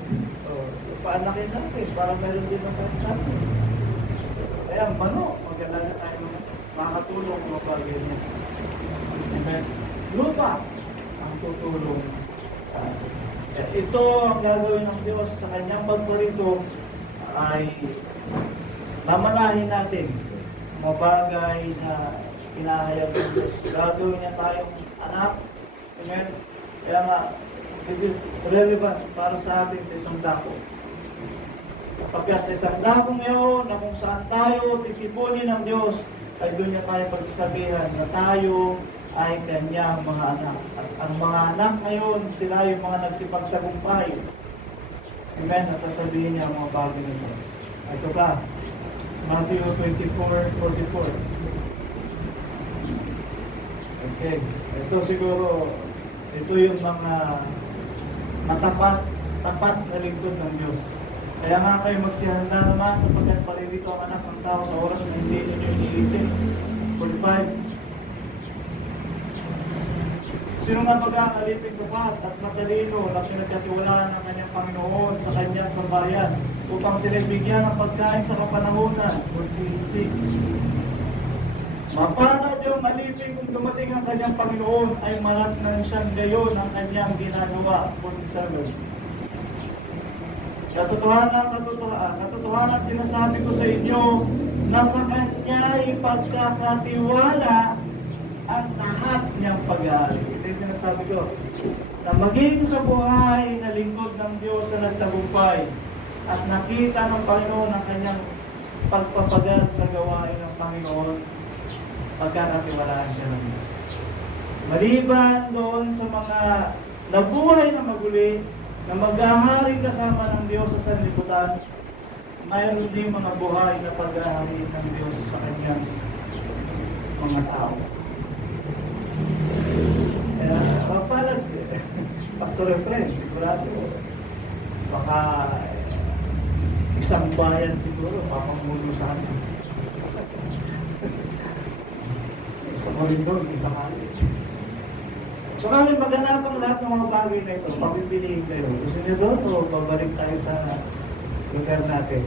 So, paanakin natin, para meron din ng pagkakas. Kaya mano, maganda na tayo makakatulong mga bagay niya. Amen. Lupa ang tutulong sa atin. Ito ang gagawin ng Diyos sa kanyang pagparito ay mamanahin natin mga bagay na hinahayag ng Diyos. Gagawin niya tayong anak. Amen. Kaya nga, this is relevant para sa atin sa isang dako. Sapagkat sa isang dakong ngayon na kung saan tayo titipunin ng Diyos, ay doon niya tayo pagsabihan na tayo ay kanyang mga anak. At ang mga anak ngayon, sila yung mga nagsipagtagumpay. Amen. At sasabihin niya ang mga bagay nito. Ito ka, Matthew 24:44. Okay. Ito siguro, ito yung mga tapat na lingkod ng Diyos. Kaya nga kayo magsihanda naman sapagkat palilito ang anak ng tao sa oras na hindi ninyo iniisip. 45. Sino nga pag-aalipin tapat at matalino na pinagkatiwalaan ng kanyang Panginoon sa kanyang sambayan upang sila bigyan ng pagkain sa kapanahunan. 46. Mapalad yung alipin kung dumating ang kanyang Panginoon ay malatnan siyang gayon ang kanyang ginagawa. 47. Katotohanan sinasabi ko sa inyo na sa kanya ipagkakatiwala ang lahat niyang pag-aari. Ito yung sinasabi ko. Na maging sa buhay na lingkod ng Diyos sa nagtagumpay at nakita ng Panginoon ang kanyang pagpapagal sa gawain ng Panginoon, pagkakatiwalaan siya ng Diyos. Maliban doon sa mga nabuhay na maguli, na mag-ahari kasama ng Diyos sa sanlibutan, mayroon din mga buhay na pag-ahari ng Diyos sa kanyang mga tao. Palad, Pastor Efren, sigurado, baka isang bayan siguro, papamulo sa atin. Isa ko rin doon, isang atin. So kami maganap ang lahat ng mga bagay na ito, pagpipiliin kayo. Gusto niyo doon o babalik tayo sa lugar natin?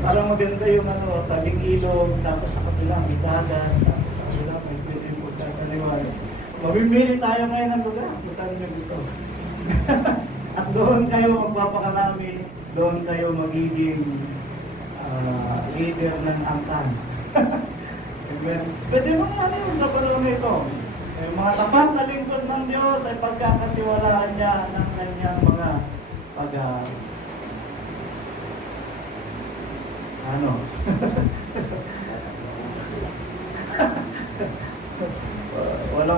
Parang maganda yung tabing ilog, tapos sa kabilang may dagat, tapos sa kabilang may pwedeng pagkakaliwan. Mamimili tayo ngayon ng lugar kung saan niyo gusto. At doon kayo magpapakarami, doon kayo magiging leader ng angkan. Pwede mo nga yun sa panahon na ito. Yung mga tapat na lingkod ng Diyos ay pagkakatiwalaan niya ng kanyang mga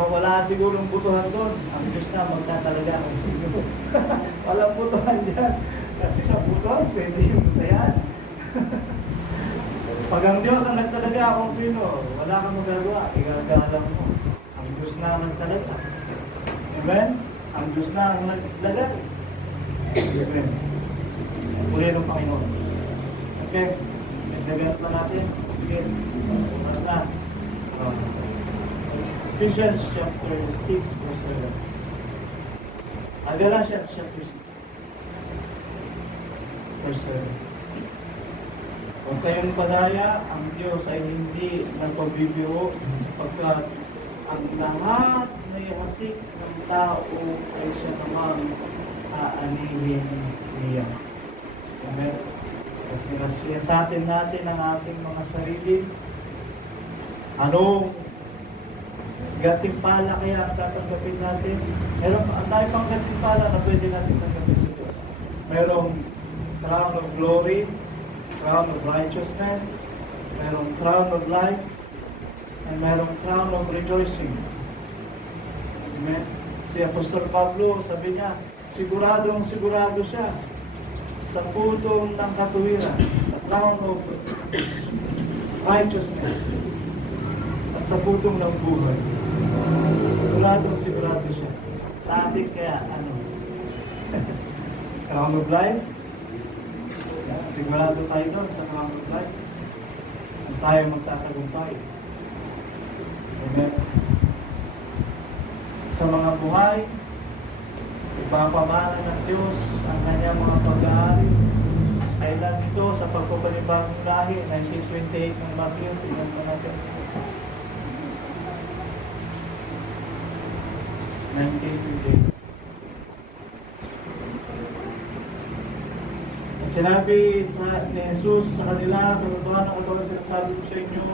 wala sigurong butuhan doon. Ang Diyos na magtatalaga ng siguro. Walang butuhan dyan. Kasi sa butuhan, pwede yung butayan. Pag ang Diyos ang nagtalaga kung sino, wala kang magagawa, igagalang mo. Ang Diyos na ang nagtalaga. Amen? Ang Diyos na ang naglagay. Amen. Muli ng Panginoon. Okay? Nagdagat na natin. Sige. Basta. Ephesians chapter 6 verse 7. Galatians chapter 6 verse 7. Kung kayong padaya, ang Diyos ay hindi nagpabibiyo sapagkat ang lahat na iwasik ng tao ay siya naman aanihin niya. Amen. Kasi nasiyasatin natin ang ating mga sarili. Anong gatimpala kaya ang tatanggapin natin? Meron ang tayo pang gatimpala na pwede natin tanggapin sa Diyos. Merong crown of glory, crown of righteousness, Mayroong crown of life, and mayroong crown of rejoicing. Amen? Si Apostol Pablo, sabi niya, sigurado siya sa putong ng katuwiran, the crown of righteousness, at sa putong ng buhay. Sigurado siya. Sa atin kaya, crown of life, sigurado tayo doon sa crown of life. At tayo magtatagumpay. Amen. Sa mga buhay, ipapamana ng Diyos ang kanyang mga pag-aari. Kailan ito sa pagpapanibagong lahi, 1928 ng Matthew, tingnan po natin. 1928. Sinabi ni Jesus sa kanila, katotohanan ng katotohanan sinasabi ko sa inyo,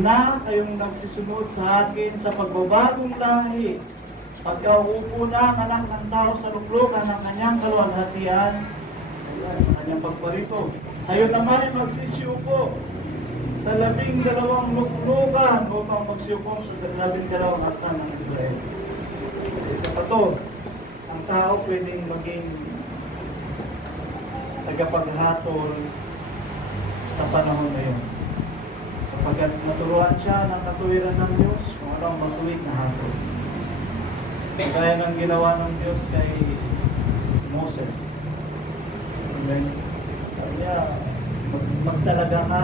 na kayong nagsisunod sa akin sa pagbabagong lahi, pagkaupo na ang anak ng tao sa luklukan ng kanyang kaluwalhatian, sa kanyang pagparito, kayo naman ay magsisiupo sa 12 luklukan upang magsiupo sa 12 hatan ng Israel. Isa pa to, ang tao pwedeng maging tagapaghatol sa panahon na yun. Sapagkat maturuan siya ng katuwiran ng Diyos kung ano ang matuwid na hatol. Kagaya ng ginawa ng Diyos kay Moses. Amen. Sabi niya, magtalaga ka,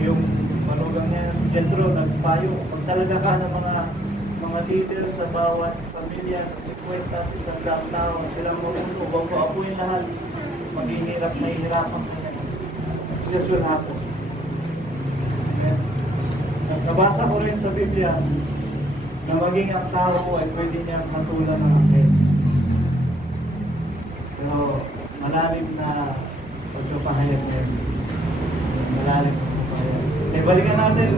yung manugang niya si Jethro, nagpayo, magtalaga ka ng mga leader sa bawat pamilya, sa 50, 100 tao, silang marunong, bago apuin lahat, maghihirap na hihirapan ka niya. This will happen. Amen. Nabasa ko rin sa Biblia na maging ang tao ay pwede niyang matulan ng anghel. Pero malalim na pagpapahayag na yun. Malalim na pagpapahayag. Eh, balikan natin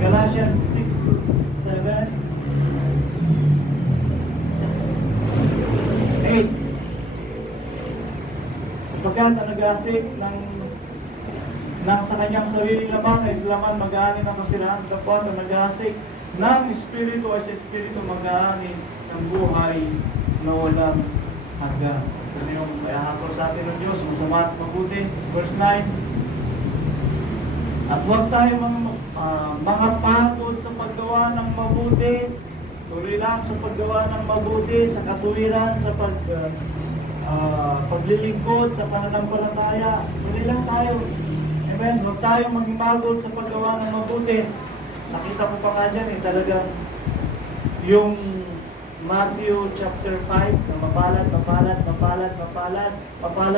Galatians 6:7. 8. Sapagkat ang nag-aasik ng sa kanyang sarili lamang ay laman mag-aani ng kasilahan, kapag ang nag-aasik ng Espiritu ay sa Espiritu mag-aani ng buhay na walang hanggan. Ano yung mayahako sa atin ng Diyos, masama at mabuti. Verse 9. At huwag tayo mga patod sa paggawa ng mabuti, tuloy lang sa paggawa ng mabuti, sa katuwiran, sa paglilingkod, sa pananampalataya. Tuloy lang tayo. Amen. Huwag tayo magmagod sa paggawa ng mabuti. Nakita ko pa nga dyan talagang yung Matthew chapter 5, na mapalad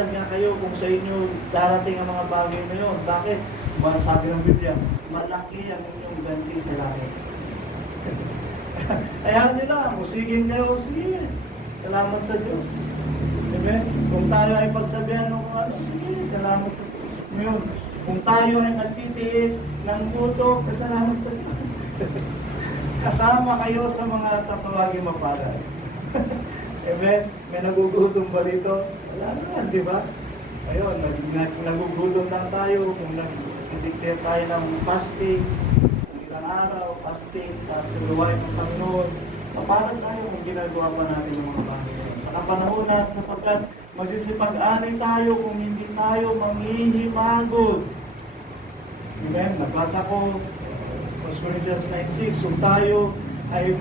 nga kayo kung sa inyo darating ang mga bagay na yun. Bakit? Sabi ng Biblia, malaki ang inyong ganti sa langit. Ayaw nila, musigin kayo, sige. Salamat sa Diyos. Amen? Kung tayo ay pagsabihan ng sige, salamat sa Diyos. Ngayon, kung tayo ay nagtitiis ng puto, kasalamat sa Diyos. Kasama kayo sa mga tatawagin mapalad. Amen? May nagugutom ba dito? Wala naman, di ba? Ayun, nagugutom lang tayo kung nag-declare tayo ng fasting, ng ilang araw, fasting, para sa luwain ng Panginoon. Mapalad tayo kung ginagawa pa natin ng mga bagay. Sa kapanahonan, sapagkat magsisipag-ani tayo kung hindi tayo manghihimagod. Amen? Nagbasa ko, 1 Corinthians 9:6, kung tayo ay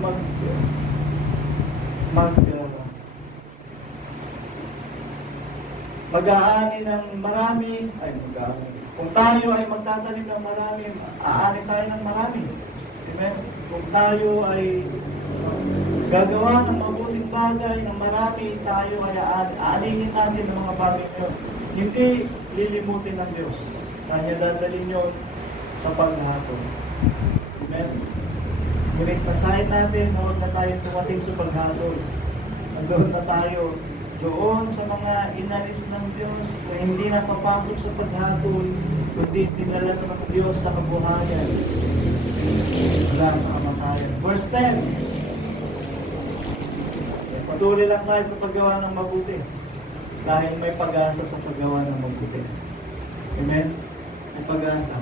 mag-aani ng marami, kung tayo ay magtatanim ng marami, aani tayo ng marami. Amen? Kung tayo ay gagawa ng mabuting bagay ng marami, tayo ay aaningin natin ng mga bagay na yun. Hindi lilimutin ng Diyos. Kanya dadalhin yun sa paghahatol. Amen? Ngunit pasahin natin, huwag na tayo tumating sa paghatol. Nandun na tayo doon sa mga inalis ng Diyos na hindi na papasok sa paghatol, kundi dinala ng Diyos sa kabuhayan. Wala sa kamatayan. Verse 10. Patuloy lang tayo sa paggawa ng mabuti dahil may pag-asa sa paggawa ng mabuti. Amen? May pag-asa.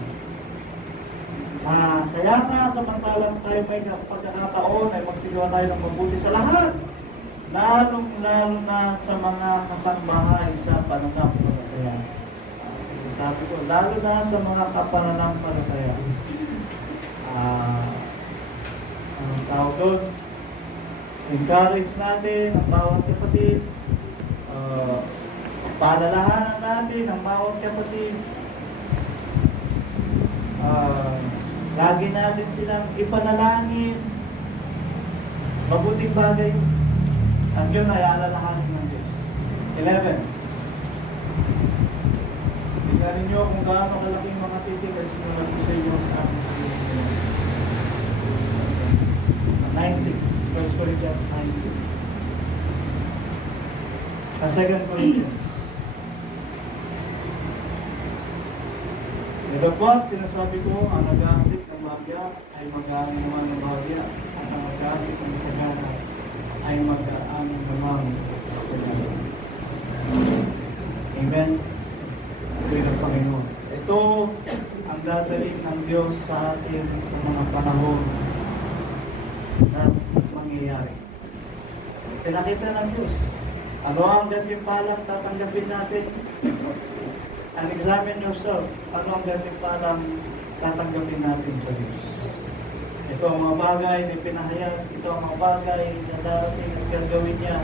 Kaya nga, samantalang tayo may pagkakataon ay magsigawa tayo ng mabuti sa lahat. Lalong-lalo na sa mga kasambahay sa pananampalataya. Sabi ko, lalo na sa mga kapananampalataya. Anong tawag doon? Encourage natin ang bawat kapatid. Paalalahanan natin ang bawat kapatid. Lagi natin silang ipanalangin. Mabuting bagay. At yun ay alalahanin ng Diyos. 11. Tingnan ninyo kung gaano kalaking mga titik at sinulat ko sa inyo sa aking sarili. 9:6. 1 Corinthians 9:6. Sa 2 Corinthians. Dapat sinasabi ko, ang nag-aasik ng bagya ay mag-aani naman ng bagya, at ang nag-aasik ng sagana ay mag-aani naman sa sagana. Amen? Ito yung Panginoon. Ito ang dadalhin ng Diyos sa atin sa mga panahon na mangyayari. Pinakita ng Diyos. Ano ang gantimpalang tatanggapin natin? And examine yourself, ano ang gantimpalang tatanggapin natin sa Diyos. Ito ang mga bagay na pinahayag, ito ang mga bagay na darating at gagawin niya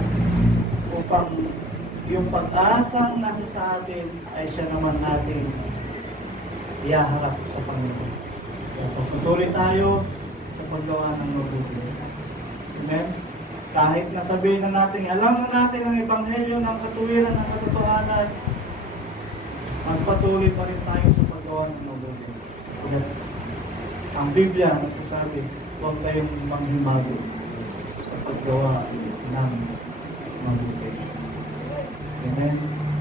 upang yung pag-asang nasa sa atin ay siya naman natin iyaharap sa Panginoon. Kaya pagpatuloy tayo sa paggawa ng mabuti. Amen? Kahit nasabihin na natin, alam na natin ang Ebanghelyo ng katuwiran ng katotohanan, magpatuloy pa rin tayo sa paggawa ng mabuti. Ang Biblia nagsasabi, huwag kayong manghimago sa paggawa ng mabuti. Amen?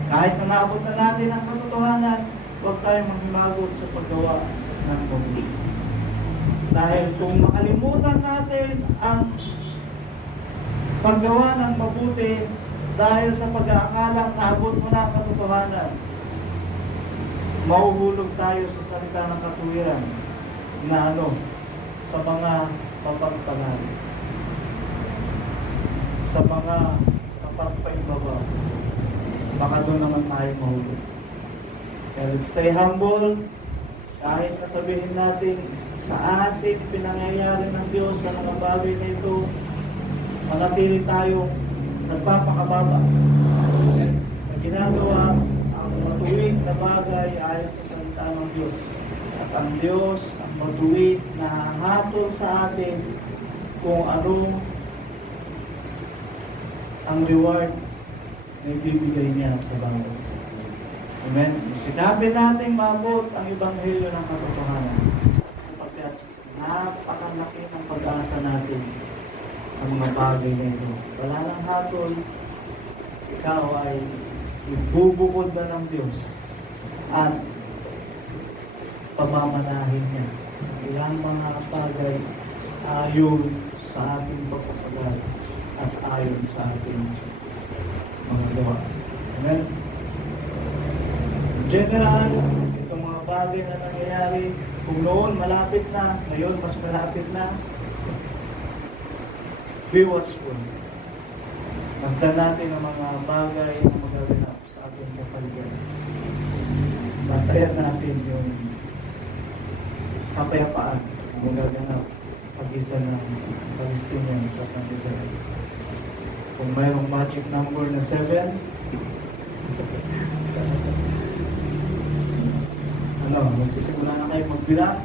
Kahit na naabot na natin ang katotohanan, huwag tayong manghimago sa paggawa ng mabuti. Dahil kung makalimutan natin ang paggawa ng mabuti dahil sa pag-aakalang naabot mo na ang katotohanan, mauhulog tayo sa salita ng katuwiran na sa mga papagpagal, sa mga kapagpaimbaba, baka doon naman tayo mahulog. Kaya let's stay humble, kahit nasabihin natin sa ating pinangyayari ng Diyos sa mga bagay na ito, manatili tayo nagpapakababa na ginagawa ang matuwid na bagay ayon sa salita ng Diyos. At ang Diyos ang matuwid na hahatol sa atin kung ano ang reward na ibibigay niya sa bawat isa. Amen? Sinabi natin maabot ang Ebanghelyo ng katotohanan sapagkat napakalaki ng pag-asa natin sa mga bagay na ito. Wala nang hatol, ikaw ay ibubukod na ng Diyos at pamamanahin niya. Ilang mga bagay ayon sa ating pagpapagal at ayon sa ating mga gawa. Amen? In general, itong mga bagay na nangyayari, kung noon malapit na, ngayon mas malapit na, be watchful. Masdan natin ang mga bagay na magaganap sa ating kapaligiran. Bantayan natin yung kapayapaan na magaganap pagitan ng Palestinians at ng Israel. Kung mayroong magic number na 7, magsisimula na kayo magbilang.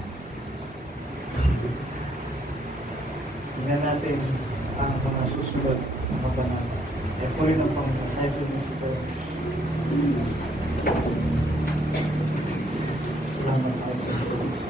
Tingnan natin ang mga susunod na mabanata. E po rin ang pang-title ng ito. Salamat tayo sa Diyos.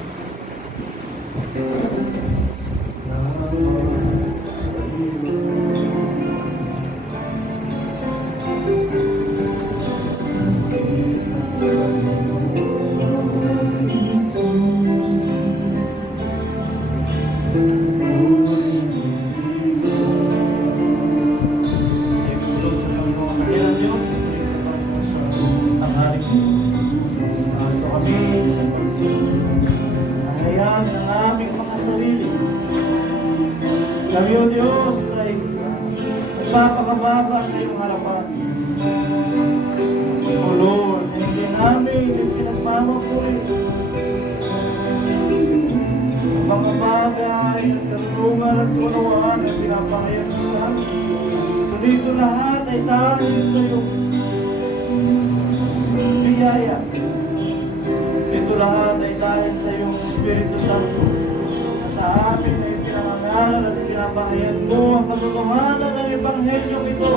Ito kami, nahayaan ng nagpapakababa sa iyong harapan. O Lord, hindi namin pinagmamapuri ang mga bagay at karunungan at unawaan na pinapahayag mo sa amin. Dito lahat ay dahil sa iyong biyaya. Ito lahat ay dahil sa iyong Espiritu Santo na sa amin ay pinangangaral at pinapahayag mo ang katotohanan ng Ebanghelyong ito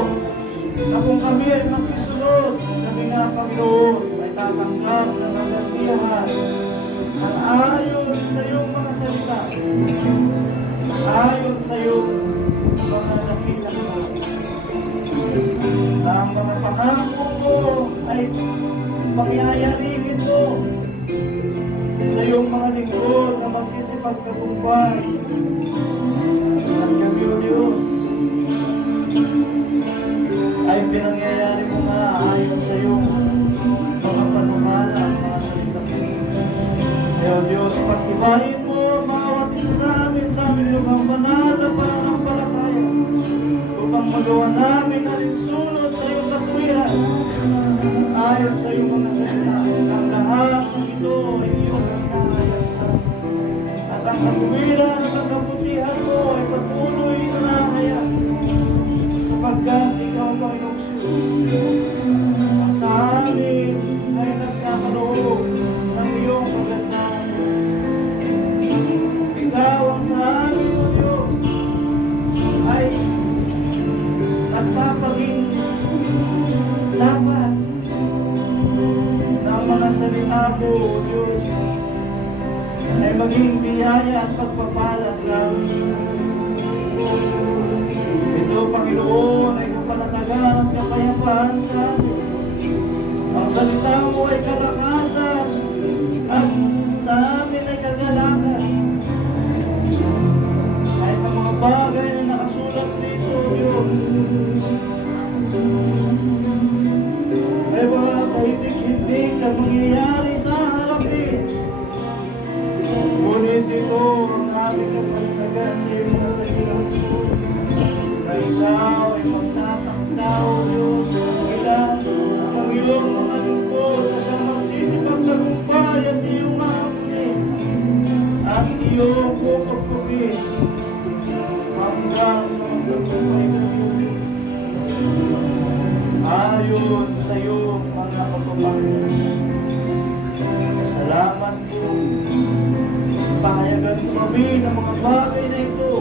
na kung kami ay magsusunod, kami nga Panginoon ay tatanggap ng kagantihan ang ayon sa iyong mga salita, ayon sa iyong mga nakita mo. Ang mga pangako mo ay pangyayarihin mo sa iyong mga lingkod na magsisipagtagumpay. At kami, O Diyos, ay pinangyayari mo nga ayon sa iyong mga panukala at mga salita mo. Kaya, O Diyos, pagtibayin mo bawat isa sa amin lumang banal na pananampalataya upang magawa namin alinsunod sa iyong katwiran ayon sa iyong mga salita. Ang lahat ng ito ay iyong nahayag at ang katwiran at ang kabutihan mo ay patuloy na nahayag sapagkat ikaw, Panginoong Diyos, ang sa amin ay nagkakaloob ng iyong kagandahan. Ikaw ang sa amin, O Diyos, ay nagpapaging dapat ng mga salita mo, O Diyos, ay maging biyaya at pagpapala sa amin. Ito, Panginoon, ay kapanatagan at kapayapaan sa amin. Ang salita mo ay kalakasan at sa amin ay kagalakan. Kahit ang mga bagay na nakasulat dito, O Diyos, ay mga kahitik-hitik na mangyayari sa harapin. Ngunit ito ang aming kapanatagan sa iyong mga salita. Na ikaw ay magtatakdaw, O Diyos, sa kanila ang iyong mga lingkod na siyang magsisipagtagumpay at iyong makapunin at iyong pupagpugin hanggang sa magtagumpay ng Diyos. Ayon sa iyong mga kapapagod. Salamat po. Pahayagan mo kami ng mga bagay na ito.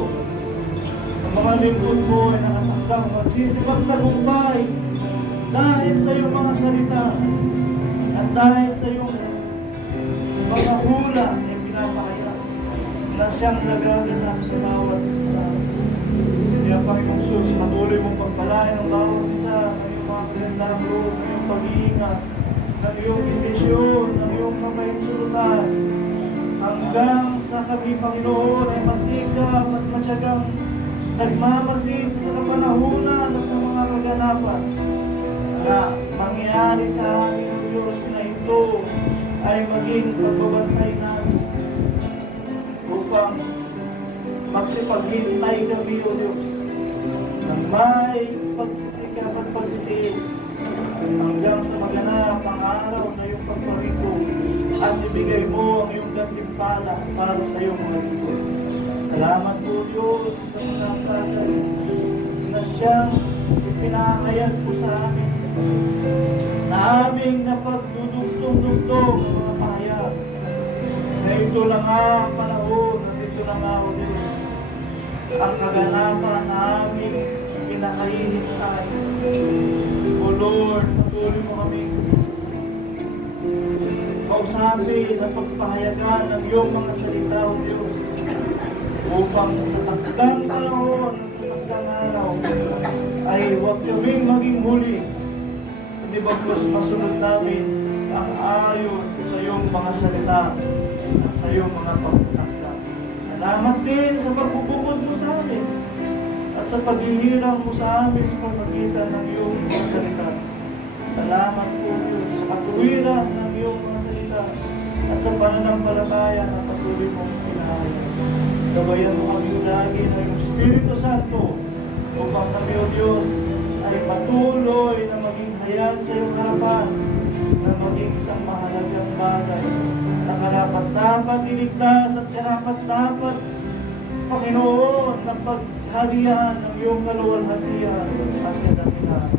Ang mga lingkod mo ay nakatanggang magsisipagtagumpay dahil sa iyong mga salita at dahil sa iyong mga hula na pinapahayag na siyang nagaganap sa bawat isa. Kaya Panginoong Diyos, patuloy mong pagpalain ang bawat isa ng iyong mga kalendaro, ng iyong pag-iingat, ng iyong indisyon, ng iyong kamayintulutan, hanggang sa kami, Panginoon, ay masigap at matyagang nagmamasid sa kapanahunan at sa mga kaganapan na mangyayari sa amin, O Diyos, na ito ay maging pagbabantay namin upang magsipaghintay kami, O Diyos, ng may pagsisikap at pagtitiis hanggang sa maganap ang araw na iyong pagparito at ibigay mo ang iyong gantimpala para sa iyong mga lingkod. Salamat po, Diyos, sa mga bagay na siyang ipinahayag po sa amin na aming napagdudugtong-dugtong ng mga pahayag na ito lang ang panahon at ito lang ang Diyos ang kaganapan na aming pinakahihintay. O Lord, patuloy mo kami kausapin at pagpahayagan ng iyong mga salita, O Diyos, upang sa takdang panahon, sa takdang araw, ay huwag kaming maging huli. Hindi ba Diyos, masunod namin ang ayon sa iyong mga salita at sa iyong mga pagtakda. Salamat din sa pagbubukod mo sa amin at sa paghihirang mo sa amin sa pamagitan ng iyong mga salita. Salamat po, Diyos, sa katuwiran ng iyong mga salita at sa pananampalataya na patuloy mong pinahayag. Gabayan mo kami lagi ng iyong Espiritu Santo upang kami, O Diyos, ay patuloy na maging hayag sa iyong harapan, na maging isang mahalagang bagay, na karapat-dapat iligtas at karapat-dapat, Panginoon, na pagharian ng iyong kaluwalhatian at kadakilaan.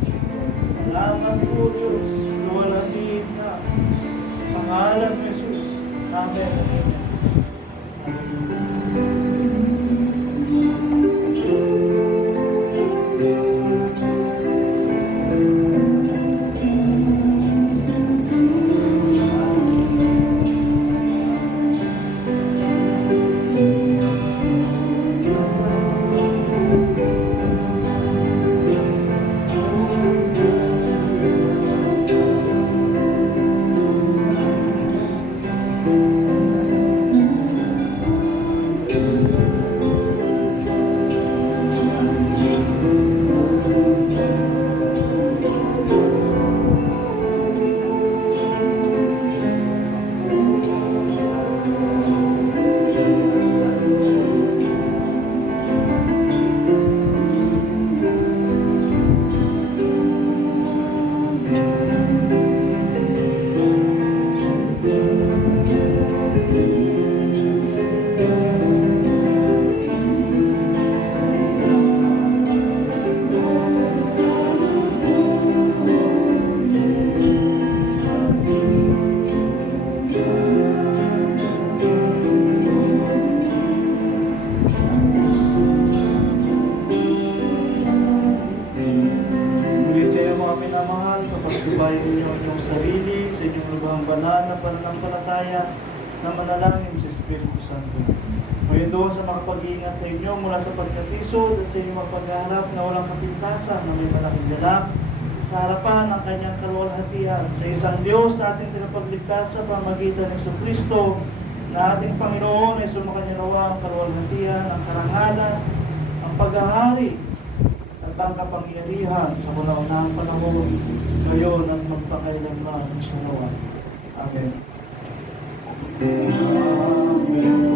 Salamat, O Diyos, luwalhatiin na. Sa pangalan ng Jesus. Amen. Pagsubayin ninyo ang inyong sarili sa inyong lubhang banal na pananampalataya na manalangin sa Espiritu Santo. Ngayon doon sa makapag-iingat sa inyo mula sa pagkatisod at sa inyong mapagharap na walang kapintasan na may malaking galak sa harapan ng kanyang kaluwalhatian sa isang Diyos na ating tinapagligtas sa pamagitan ng Kristo na ating Panginoon ay sumakanya nawa ang kaluwalhatian, ang karangalan, ang paghahari at ang kapangyarihan sa kauna-unahang panahon ngayon at magpakailanman sa nawa. Amen. Amen.